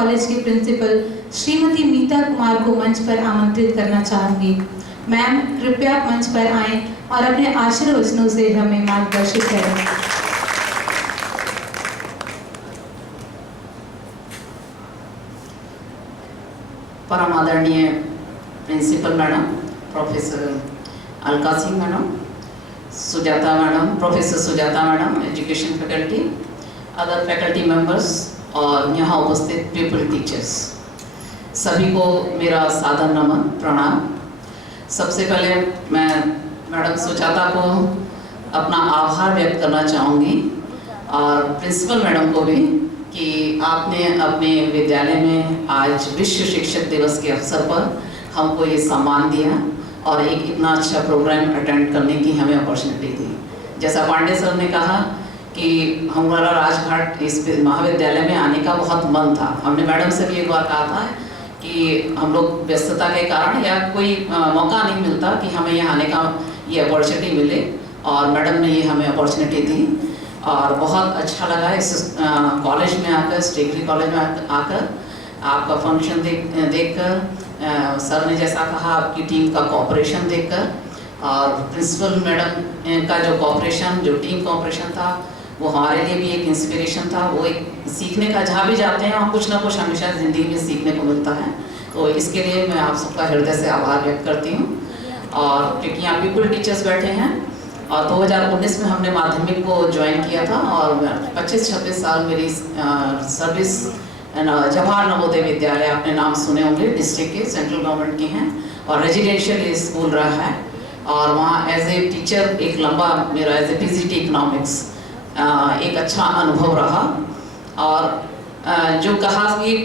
कॉलेज की प्रिंसिपल श्रीमती मीता कुमार को मंच पर आमंत्रित करना चाहूँगी। मैम कृपया मंच पर आएं और अपने आशीर्वचनों से हमें मार्गदर्शित करें। परम आदरणीय principal madam, professor Alka Singh madam, Sujata madam, professor Sujata madam, education faculty, other faculty members और यहाँ उपस्थित पीपल टीचर्स, सभी को मेरा सादर नमन प्रणाम। सबसे पहले मैं मैडम सुजाता को अपना आभार व्यक्त करना चाहूँगी और प्रिंसिपल मैडम को भी कि आपने अपने विद्यालय में आज विश्व शिक्षक दिवस के अवसर पर हमको ये सम्मान दिया और एक इतना अच्छा प्रोग्राम अटेंड करने की हमें अपॉर्चुनिटी दी। जैसा पांडे सर ने कहा कि हमारा राजघाट इस महाविद्यालय में आने का बहुत मन था। हमने मैडम से भी एक बार कहा था कि हम लोग व्यस्तता के कारण या कोई मौका नहीं मिलता कि हमें यहाँ आने का ये अपॉर्चुनिटी मिले, और मैडम ने ये हमें अपॉर्चुनिटी दी और बहुत अच्छा लगा इस कॉलेज में आकर, इस डिग्री कॉलेज में आकर आपका फंक्शन देखकर, सर ने जैसा कहा आपकी टीम का कोऑपरेशन देखकर और प्रिंसिपल मैडम का जो कोऑपरेशन, जो टीम कोऑपरेशन था वो हमारे लिए भी एक इंस्पिरेशन था। वो एक सीखने का, जहाँ भी जाते हैं वहाँ कुछ ना कुछ हमेशा ज़िंदगी में सीखने को मिलता है, तो इसके लिए मैं आप सबका हृदय से आभार व्यक्त करती हूँ। और क्योंकि यहाँ पीपल टीचर्स बैठे हैं और 2019 में हमने माध्यमिक को ज्वाइन किया था और 25-26 साल मेरी सर्विस जवाहर नवोदय विद्यालय, आपने नाम सुने होंगे, डिस्ट्रिक्ट के, सेंट्रल गवर्नमेंट के हैं और रेजिडेंशियल स्कूल रहा है और वहाँ एज ए टीचर एक लंबा मेरा एज ए पीजीटी इकोनॉमिक्स एक अच्छा अनुभव रहा। और जो कहा कि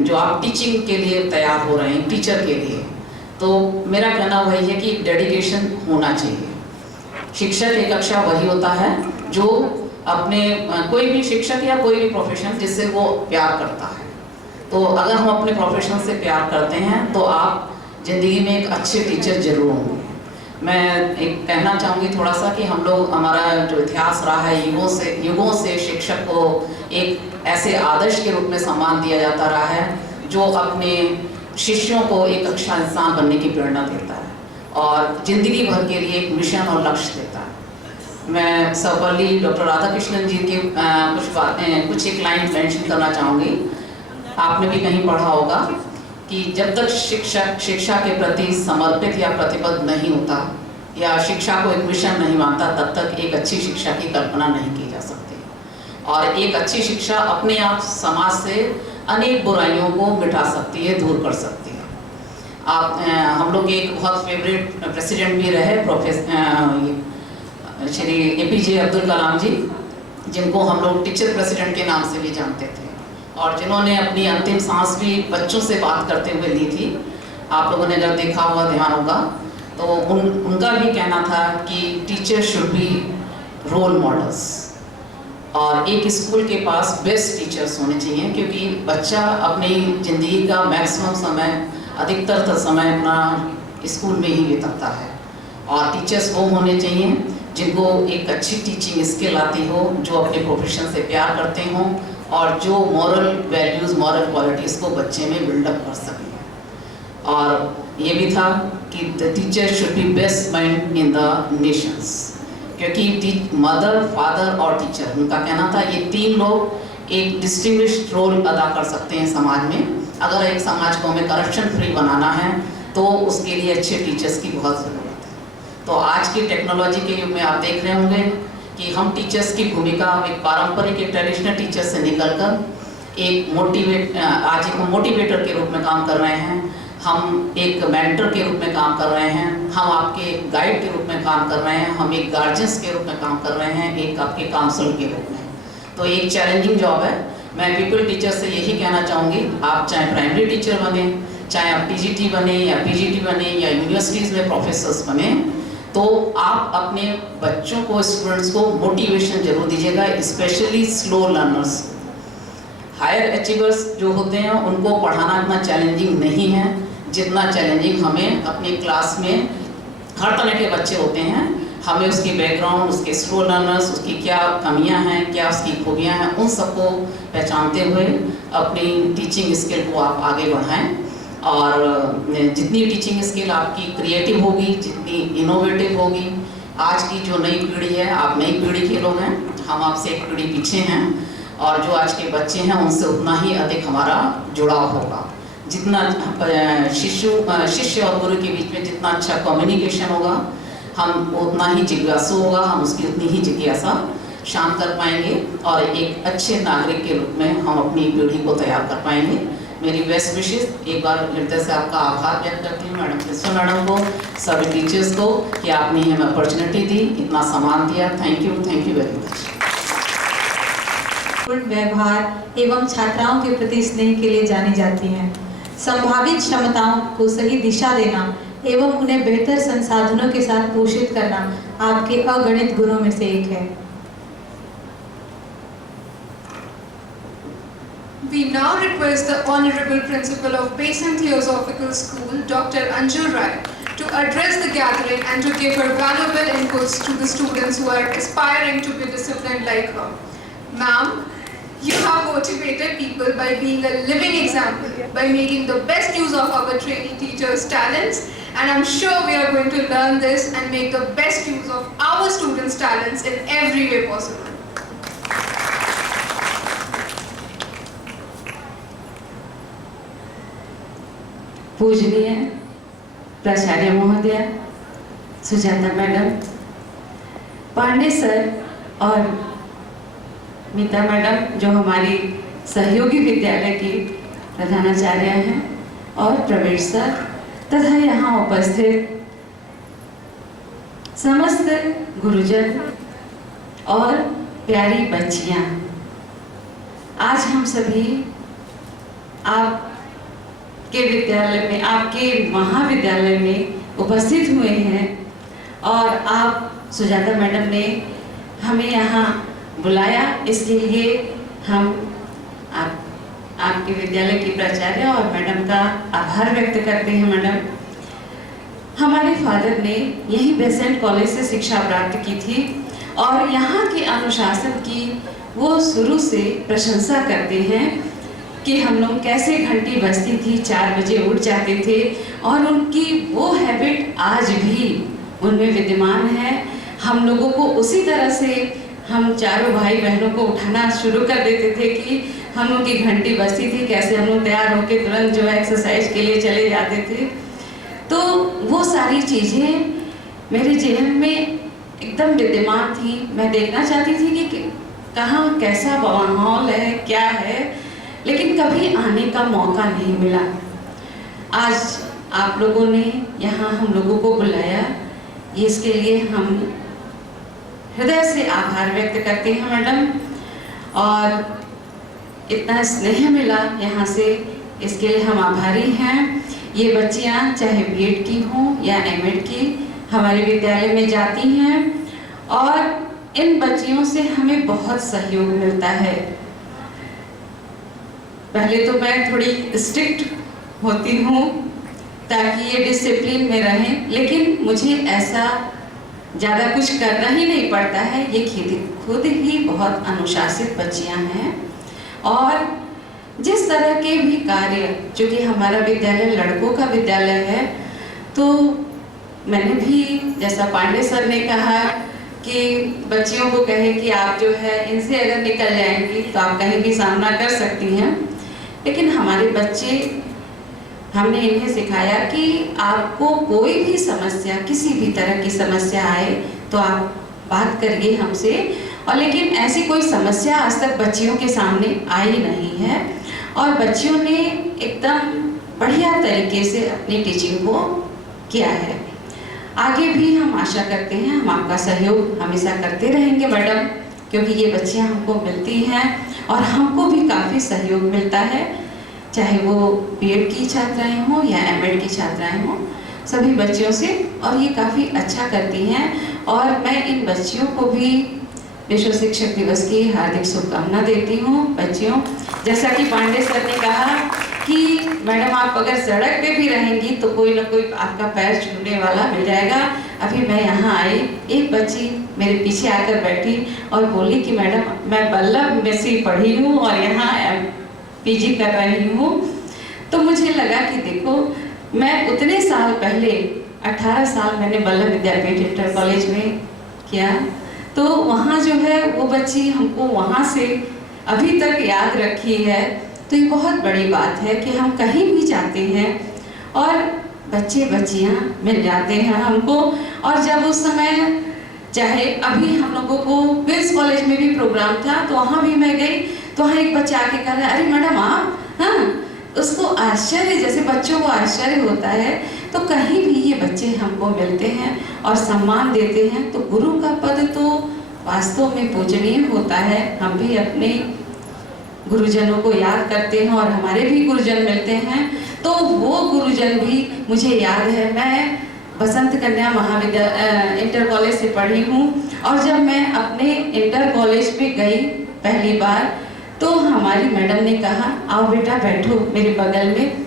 जो आप टीचिंग के लिए तैयार हो रहे हैं, टीचर के लिए, तो मेरा कहना वही है कि डेडिकेशन होना चाहिए। शिक्षक एक कक्षा वही होता है जो अपने कोई भी शिक्षक या कोई भी प्रोफेशन जिससे वो प्यार करता है, तो अगर हम अपने प्रोफेशन से प्यार करते हैं तो आप ज़िंदगी में एक अच्छे टीचर जरूर होंगे। मैं एक कहना चाहूँगी थोड़ा सा कि हम लोग, हमारा जो इतिहास रहा है, युगों से शिक्षक को एक ऐसे आदर्श के रूप में सम्मान दिया जाता रहा है जो अपने शिष्यों को एक अच्छा इंसान बनने की प्रेरणा देता है और ज़िंदगी भर के लिए एक मिशन और लक्ष्य देता है। मैं सर्वपल्ली डॉक्टर राधाकृष्णन जी के कुछ एक लाइन मेंशन करना चाहूँगी। आपने भी कहीं पढ़ा होगा कि जब तक शिक्षक शिक्षा के प्रति समर्पित या प्रतिबद्ध नहीं होता या शिक्षा को एक मिशन नहीं मानता, तब तक एक अच्छी शिक्षा की कल्पना नहीं की जा सकती। और एक अच्छी शिक्षा अपने आप समाज से अनेक बुराइयों को मिटा सकती है, दूर कर सकती है। आप हम लोग एक बहुत फेवरेट प्रेसिडेंट भी रहे प्रोफेसर श्री APJ अब्दुल कलाम जी, जिनको हम लोग टीचर प्रेसिडेंट के नाम से भी जानते थे और जिन्होंने अपनी अंतिम सांस भी बच्चों से बात करते हुए ली थी। आप लोगों ने अगर देखा हुआ ध्यान होगा तो उनका भी कहना था कि teacher should be role models और एक स्कूल के पास बेस्ट टीचर्स होने चाहिए, क्योंकि बच्चा अपनी ज़िंदगी का मैक्सिमम समय, अधिकतर समय अपना स्कूल में ही बिताता है और टीचर्स वो होने चाहिए जिनको एक अच्छी टीचिंग स्किल आती हो, जो अपने प्रोफेशन से प्यार करते हों और जो मॉरल वैल्यूज़, मॉरल क्वालिटीज़ को बच्चे में बिल्डअप कर सकें। और ये भी था कि the teacher should B best mind in the Nations, क्योंकि मदर, फादर और टीचर, उनका कहना था ये तीन लोग एक डिस्टिंग्विश्ड रोल अदा कर सकते हैं समाज में। अगर एक समाज को हमें करप्शन फ्री बनाना है तो उसके लिए अच्छे टीचर्स की बहुत ज़रूरत है। तो आज की टेक्नोलॉजी के युग में आप देख रहे होंगे कि हम टीचर्स की भूमिका एक पारंपरिक, एक ट्रेडिशनल टीचर से निकलकर एक मोटिवेटर के रूप में काम कर रहे हैं, हम एक मेंटर के रूप में काम कर रहे हैं, हम आपके गाइड के रूप में काम कर रहे हैं, हम एक गार्जियंस के रूप में काम कर रहे हैं, एक आपके काउंसलर के रूप में। तो एक चैलेंजिंग जॉब है। मैं पीपल टीचर से यही कहना चाहूँगी, आप चाहे प्राइमरी टीचर बने, चाहे आप TGT बने या PGT बने या यूनिवर्सिटीज़ में प्रोफेसर्स बने, तो आप अपने बच्चों को, स्टूडेंट्स को मोटिवेशन जरूर दीजिएगा, specially slow learners. Higher achievers जो होते हैं उनको पढ़ाना इतना चैलेंजिंग नहीं है जितना चैलेंजिंग हमें अपनी क्लास में हर तरह के बच्चे होते हैं, हमें उसके बैकग्राउंड, उसके स्लो लर्नर्स, उसकी क्या कमियां हैं, क्या उसकी खूबियां हैं, उन सबको पहचानते हुए अपनी टीचिंग स्किल को आप आगे बढ़ाएं। और जितनी टीचिंग स्किल आपकी क्रिएटिव होगी, जितनी इनोवेटिव होगी, आज की जो नई पीढ़ी है, आप नई पीढ़ी के लोग हैं, हम आपसे एक पीढ़ी पीछे हैं, और जो आज के बच्चे हैं उनसे उतना ही अधिक हमारा जुड़ाव होगा। जितना शिष्य और गुरु के बीच में जितना अच्छा कम्युनिकेशन होगा, हम उतना ही जिज्ञासु होगा, हम उसकी उतनी ही जिज्ञासा शांत कर पाएंगे और एक अच्छे नागरिक के रूप में हम अपनी पीढ़ी को तैयार कर पाएंगे। मेरी बेस्ट विशेष, एक बार हृदय से आपका आभार व्यक्त करती हूँ मैडम प्रिंसिपल मैडम को, सभी टीचर्स को कि आपने हमें अपॉर्चुनिटी दी, इतना सम्मान दिया। Thank you very much. व्यवहार एवं छात्राओं के प्रति स्नेह के लिए जानी जाती हैं। संभावित क्षमताओं को सही दिशा देना एवं उन्हें बेहतर संसाधनों के साथ पोषित करना आपके अगणित गुणों में से एक है। We now request the Honorable Principal of Basant Theosophical School, Dr. Anju Rai, to address the gathering and to give her valuable inputs to the students who are aspiring to be disciplined like her. Ma'am, you have motivated people by being a living example, by making the best use of our trainee teachers' talents, and I'm sure we are going to learn this and make the best use of our students' talents in every way possible. पूजनीय प्राचार्य महोदय, Sujata madam, Pandey sir और मीता madam जो हमारी सहयोगी विद्यालय की प्रधानाचार्य हैं, और प्रवीण सर तथा यहाँ उपस्थित समस्त गुरुजन और प्यारी बच्चियाँ, आज हम सभी आपके विद्यालय में, आपके महाविद्यालय में उपस्थित हुए हैं और आप सुजाता मैडम ने हमें यहाँ बुलाया, इसके लिए हम आपके विद्यालय की प्राचार्य और मैडम का आभार व्यक्त करते हैं। मैडम, हमारे फादर ने यही बेसेंट कॉलेज से शिक्षा प्राप्त की थी और यहाँ के अनुशासन की वो शुरू से प्रशंसा करते हैं कि हम लोग कैसे घंटी बजती थी 4 बजे उठ जाते थे, और उनकी वो हैबिट आज भी उनमें विद्यमान है। हम लोगों को उसी तरह से हम चारों भाई बहनों को उठाना शुरू कर देते थे कि हम लोग की घंटी बजती थी, कैसे हम लोग तैयार होकर तुरंत जो है एक्सरसाइज के लिए चले जाते थे। तो वो सारी चीज़ें मेरे जेहन में एकदम विद्यमान थी। मैं देखना चाहती थी कि कहाँ कैसा माहौल है, क्या है, लेकिन कभी आने का मौका नहीं मिला। आज आप लोगों ने यहाँ हम लोगों को बुलाया, इसके लिए हम हृदय से आभार व्यक्त करते हैं मैडम, और इतना स्नेह मिला यहाँ से, इसके लिए हम आभारी हैं। ये बच्चियाँ चाहे बीएड की हों या एमएड की हमारे विद्यालय में जाती हैं, और इन बच्चियों से हमें बहुत सहयोग मिलता है। पहले तो मैं थोड़ी स्ट्रिक्ट होती हूँ ताकि ये डिसिप्लिन में रहें, लेकिन मुझे ऐसा ज़्यादा कुछ करना ही नहीं पड़ता है। ये खुद ही बहुत अनुशासित बच्चियाँ हैं, और जिस तरह के भी कार्य, चूँकि हमारा विद्यालय लड़कों का विद्यालय है, तो मैंने भी जैसा पांडे सर ने कहा कि बच्चियों को कहे कि आप जो है इनसे अगर निकल जाएंगी तो आप कहीं भी सामना कर सकती हैं, लेकिन हमारे बच्चे, हमने इन्हें सिखाया कि आपको कोई भी समस्या, किसी भी तरह की समस्या आए तो आप बात करिए हमसे, और लेकिन ऐसी कोई समस्या आज तक बच्चियों के सामने आई नहीं है, और बच्चियों ने एकदम बढ़िया तरीके से अपनी टीचिंग को किया है। आगे भी हम आशा करते हैं हम आपका सहयोग हमेशा करते रहेंगे मैडम, क्योंकि ये बच्चियाँ हमको मिलती हैं और हमको भी काफ़ी सहयोग मिलता है, चाहे वो बीएड की छात्राएं हों या एमएड की छात्राएं हों, सभी बच्चियों से, और ये काफ़ी अच्छा करती हैं। और मैं इन बच्चियों को भी विश्व शिक्षक दिवस की हार्दिक शुभकामना देती हूँ। बच्चियों, जैसा कि पांडे सर ने कहा कि मैडम आप अगर सड़क पे भी रहेंगी तो कोई ना कोई आपका पैर छूने वाला मिल जाएगा, अभी मैं यहाँ आई, एक बच्ची मेरे पीछे आकर बैठी और बोली कि मैडम मैं बल्लभ में से पढ़ी हूँ और यहाँ पीजी कर रही हूँ। तो मुझे लगा कि देखो, मैं उतने साल पहले 18 साल मैंने बल्लभ विद्यापीठ इंटर कॉलेज में किया, तो वहाँ जो है वो बच्ची हमको वहाँ से अभी तक याद रखी है। तो ये बहुत बड़ी बात है कि हम कहीं भी जाते हैं और बच्चे बच्चियाँ मिल जाते हैं हमको। और जब उस समय, चाहे अभी हम लोगों को विल्स कॉलेज में भी प्रोग्राम था तो वहाँ भी मैं गई, तो वहाँ एक बच्चा आके कह रहा है, अरे मैडम आप, हाँ, उसको आश्चर्य, जैसे बच्चों को आश्चर्य होता है, तो कहीं भी ये बच्चे हमको मिलते हैं और सम्मान देते हैं। तो गुरु का पद तो वास्तव में पूजनीय होता है। हम भी अपने गुरुजनों को याद करते हैं और हमारे भी गुरुजन मिलते हैं, तो वो गुरुजन भी मुझे याद है। मैं बसंत कन्या महाविद्यालय इंटर कॉलेज से पढ़ी हूँ और जब मैं अपने इंटर कॉलेज पे गई पहली बार, तो हमारी मैडम ने कहा, आओ बेटा बैठो मेरे बगल में।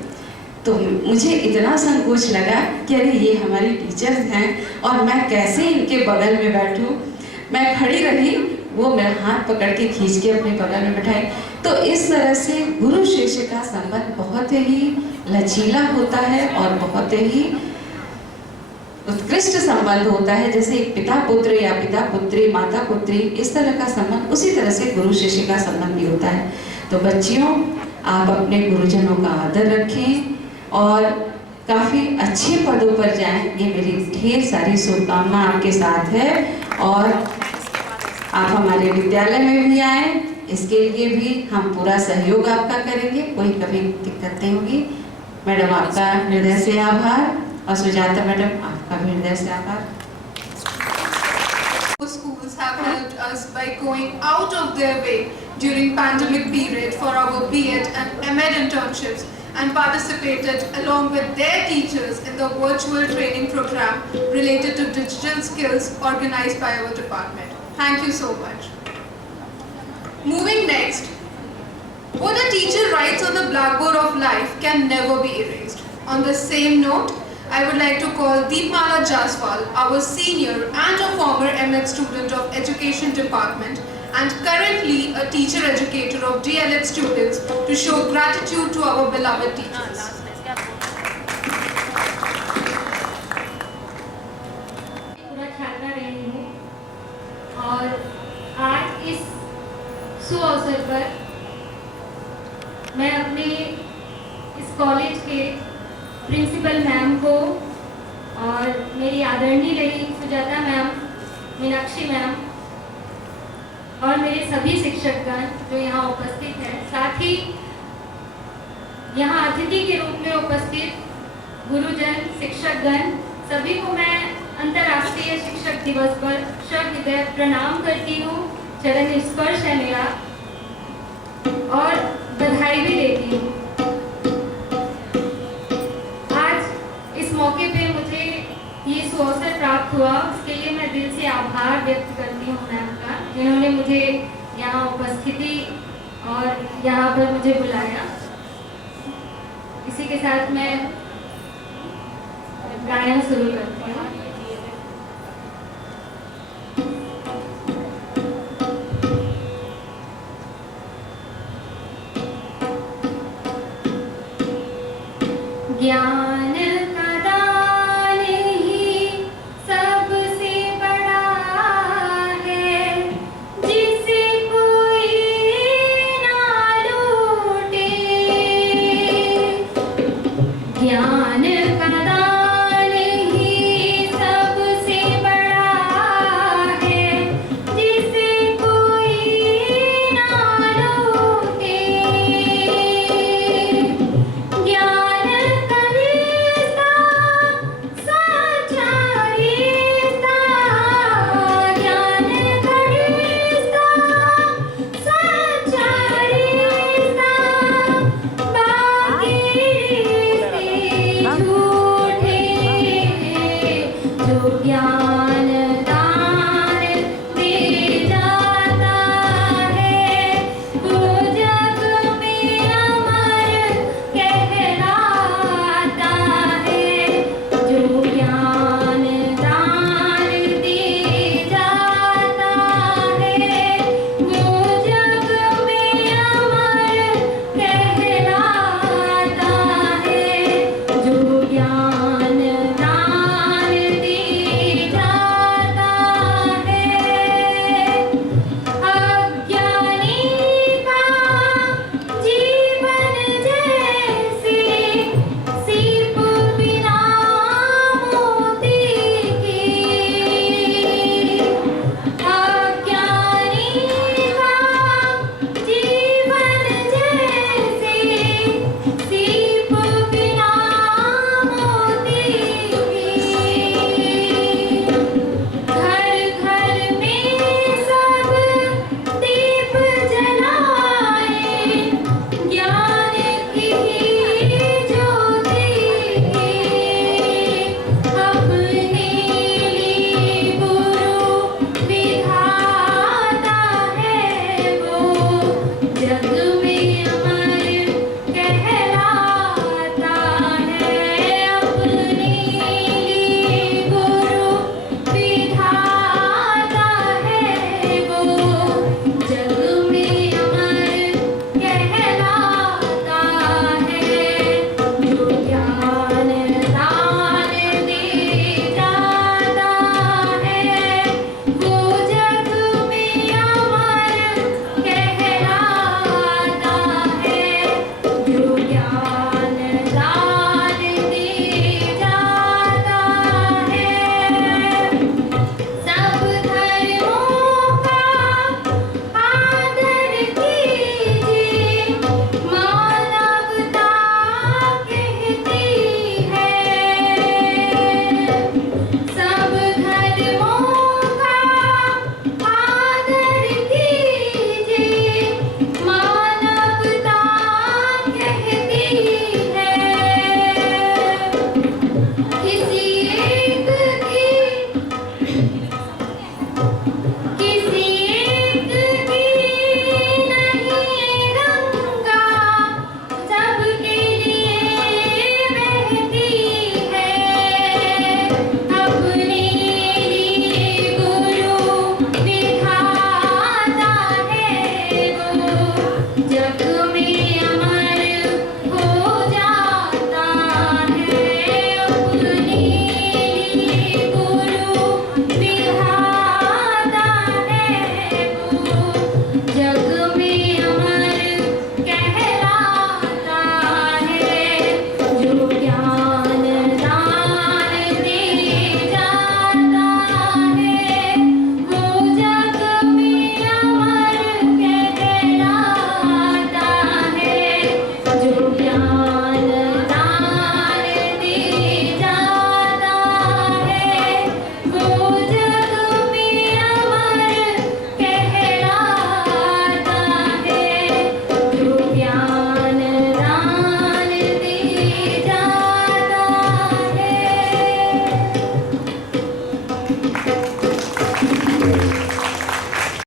तो मुझे इतना संकोच लगा कि अरे ये हमारी टीचर्स हैं और मैं कैसे इनके बगल में बैठूं। मैं खड़ी रही, वो मेरा हाथ पकड़ के खींच के अपने बगल में बैठाई। तो इस तरह से गुरु शिष्य का संबंध बहुत ही लचीला होता है और बहुत ही उत्कृष्ट संबंध होता है। जैसे एक पिता पुत्र या पिता पुत्री, माता पुत्री, इस तरह का संबंध, उसी तरह से गुरु शिष्य का संबंध भी होता है। तो बच्चियों, आप अपने गुरुजनों का आदर रखें और काफ़ी अच्छे पदों पर जाएं, ये मेरी ढेर सारी शुभकामना आपके साथ है। और आप हमारे विद्यालय में भी आए, इसके लिए भी हम पूरा सहयोग आपका करेंगे, कोई कभी दिक्कत नहीं होगी। मैडम आपका हृदय से आभार और सुजाता मैडम आपका भी हृदय से आभार। Schools have helped us by going out of their way during pandemic period for our B.Ed and M.Ed internships and participated along with their teachers in the virtual training program related to digital skills organized by our department. Thank you so much. Moving next, what a teacher writes on the blackboard of life can never be erased. On the same note, I would like to call Deepmala Jaswal, our senior and a former M.Ed student of Education Department and currently a teacher educator of DLED students, to show gratitude to our beloved teachers. पूरा छात्रा रही हूँ और आज इस सुअवसर पर मैं अपने इस कॉलेज के प्रिंसिपल मैम को और मेरी आदरणीय रही सुजाता मैम, मीनाक्षी मैम और मेरे सभी शिक्षकगण जो यहाँ उपस्थित हैं, साथ ही यहाँ अतिथि के रूप में उपस्थित गुरुजन, शिक्षकगण, सभी को मैं अंतर्राष्ट्रीय शिक्षक दिवस पर सहृदय प्रणाम करती हूँ। चरण स्पर्श है मेरा और बधाई भी देती हूँ। मौके पे मुझे ये सुअवसर प्राप्त हुआ, उसके लिए मैं दिल से आभार व्यक्त करती हूँ मैम का, जिन्होंने मुझे यहाँ उपस्थिति और यहाँ पर मुझे बुलाया। इसी के साथ मैं गायन शुरू करती हूँ। ज्ञान ज्ञान का दान ही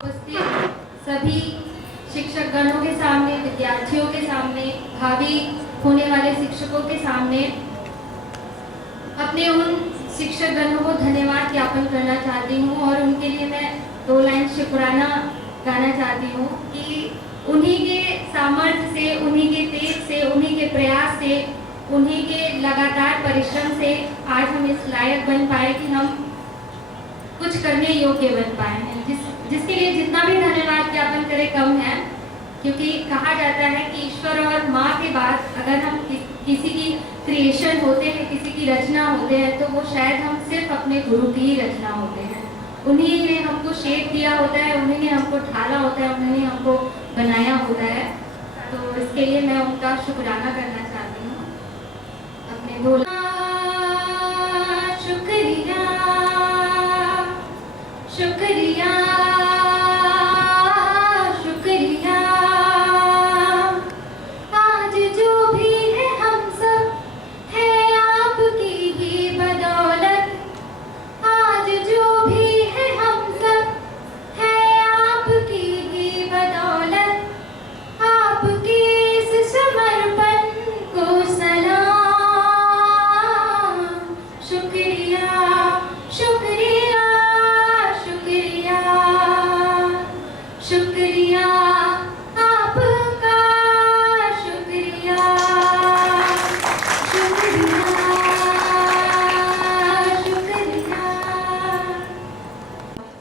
उपस्थित सभी शिक्षक गणों के सामने, विद्यार्थियों के सामने, भावी होने वाले शिक्षकों के सामने अपने उन शिक्षक गणों को धन्यवाद ज्ञापन करना चाहती हूँ और उनके लिए मैं 2 लाइन शुक्राना गाना चाहती हूँ कि उन्हीं के सामर्थ्य से, उन्हीं के तेज से, उन्हीं के प्रयास से, उन्हीं के लगातार परिश्रम से आज हम इस लायक बन पाए कि हम कुछ करने योग्य बन पाए हैं, जिसके लिए जितना भी धन्यवाद ज्ञापन करें कम है, क्योंकि कहा जाता है कि ईश्वर और माँ के बाद अगर हम किसी की क्रिएशन होते हैं, किसी की रचना होते हैं, तो वो शायद हम सिर्फ अपने गुरु की ही रचना होते हैं। उन्हीं ने हमको शेप दिया होता है, उन्हीं ने हमको ढाला होता है, उन्हीं ने हमको बनाया होता है। तो इसके लिए मैं उनका शुक्राना करना चाहती हूँ। अपने बोल शुक्रिया शुक्रिया शुक्रिया, आज जो भी है हम सब है आपकी ही बदौलत, आज जो भी है हम सब है आपकी ही बदौलत, आपके इस समर्पण को सलाम, शुक्रिया शुक्रिया शुक्रिया शुक्रिया आपका, शुक्रिया शुक्रिया शुक्रिया।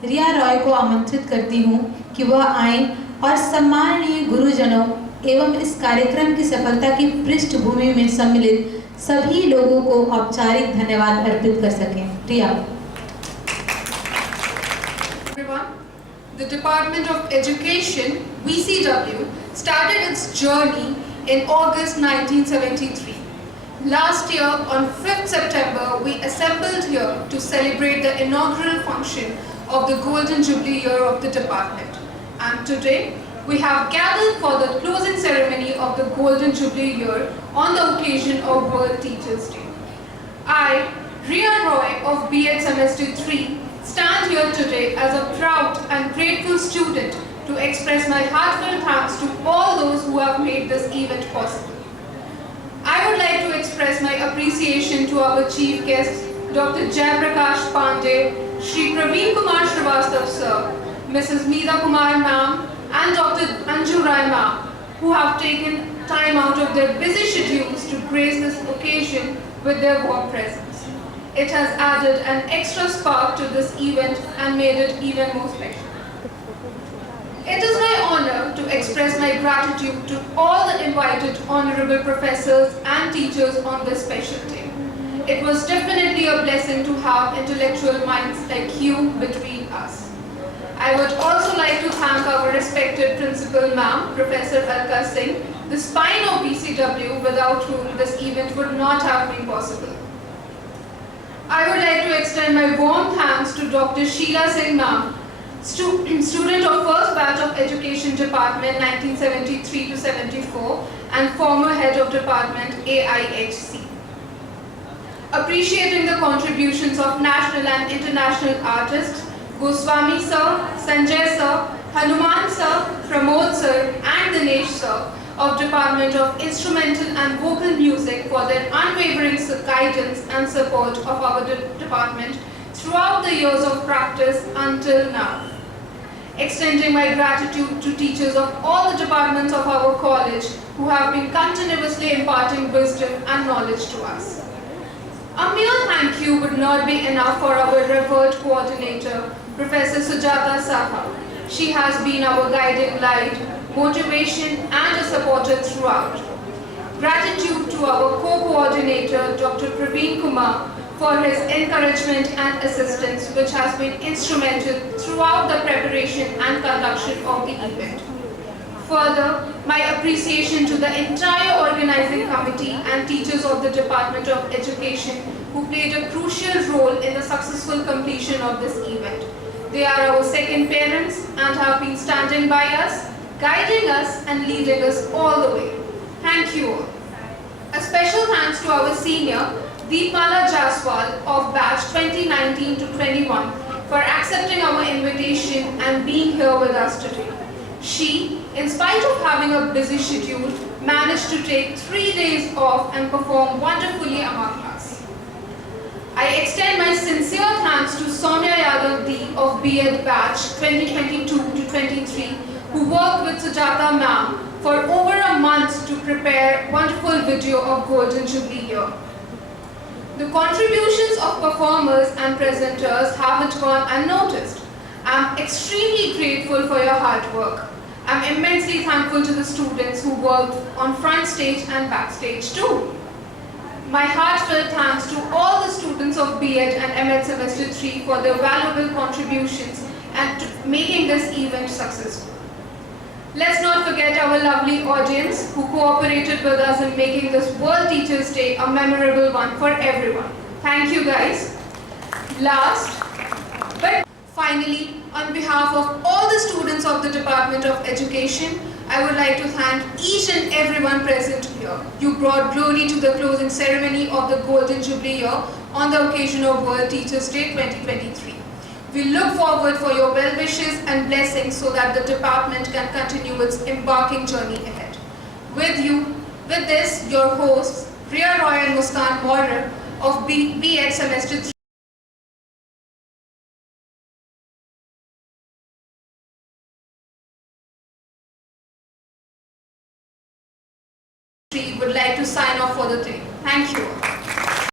रिया रॉय को आमंत्रित करती हूँ कि वह आए और सम्माननीय गुरुजनों एवं इस कार्यक्रम की सफलता की पृष्ठभूमि में सम्मिलित सभी लोगों को औपचारिक धन्यवाद अर्पित कर सकें। रिया। Everyone, the Department of Education, VCW, started its journey in August 1973. Last year, on 5th September, we assembled here to celebrate the inaugural function of the Golden Jubilee Year of the department. And today, we have gathered for the closing ceremony of the Golden Jubilee Year on the occasion of World Teachers' Day. I, Riya Roy of B.Ed Semester 3, stand here today as a proud and grateful student to express my heartfelt thanks to all those who have made this event possible. I would like to express my appreciation to our chief guests, Dr. Jayaprakash Pandey, Shri Praveen Kumar Srivastav sir, Mrs. Meera Kumar ma'am, and Dr. Anju Rai ma'am, who have taken time out of their busy schedules to grace this occasion with their warm presence. It has added an extra spark to this event and made it even more special. It is my honor to express my gratitude to all the invited honorable professors and teachers on this special day. It was definitely a blessing to have intellectual minds like you between us. I would also like to thank our respected principal ma'am, Professor Alka Singh, the spine of BCW, without whom this event would not have been possible. I would like to extend my warm thanks to Dr. Sheila Singh ma'am, student of first batch of Education Department 1973 to 74 and former head of department AIHC. Appreciating the contributions of national and international artists, Goswami sir, Sanjay sir, Hanuman sir, Pramod sir and Dinesh sir of Department of Instrumental and Vocal Music for their unwavering guidance and support of our department throughout the years of practice until now. Extending my gratitude to teachers of all the departments of our college who have been continuously imparting wisdom and knowledge to us. A mere thank you would not be enough for our revered coordinator, Professor Sujata Saha. She has been our guiding light, motivation and a supporter throughout. Gratitude to our co-coordinator, Dr. Praveen Kumar, for his encouragement and assistance, which has been instrumental throughout the preparation and conduction of the event. Further, my appreciation to the entire organizing committee and teachers of the Department of Education who played a crucial role in the successful completion of this event. They are our second parents and have been standing by us, guiding us and leading us all the way. Thank you all. A special thanks to our senior, Deepmala Jaswal of batch 2019 to 21 for accepting our invitation and being here with us today. She, in spite of having a busy schedule, managed to take 3 days off and perform wonderfully among us. I extend my sincere thanks to Sonia Yadav D of B.Ed batch 2022 to 23, who worked with Sujata ma'am for over a month to prepare wonderful video of Golden Jubilee year. The contributions of performers and presenters haven't gone unnoticed. I'm extremely grateful for your hard work. I'm immensely thankful to the students who worked on front stage and backstage too. My heartfelt thanks to all the students of B.Ed and M.Ed Semester 3 for their valuable contributions and to making this event successful. Let's not forget our lovely audience who cooperated with us in making this World Teachers' Day a memorable one for everyone. Thank you guys. Last, but finally, on behalf of all the students of the Department of Education, I would like to thank each and everyone present here. You brought glory to the closing ceremony of the Golden Jubilee year on the occasion of World Teachers' Day 2023. We look forward for your well wishes and blessings so that the department can continue its embarking journey ahead. With this, your hosts, Riya Roy and Muskan Warner of B.Ed Semester 3 would like to sign off for the day. Thank you.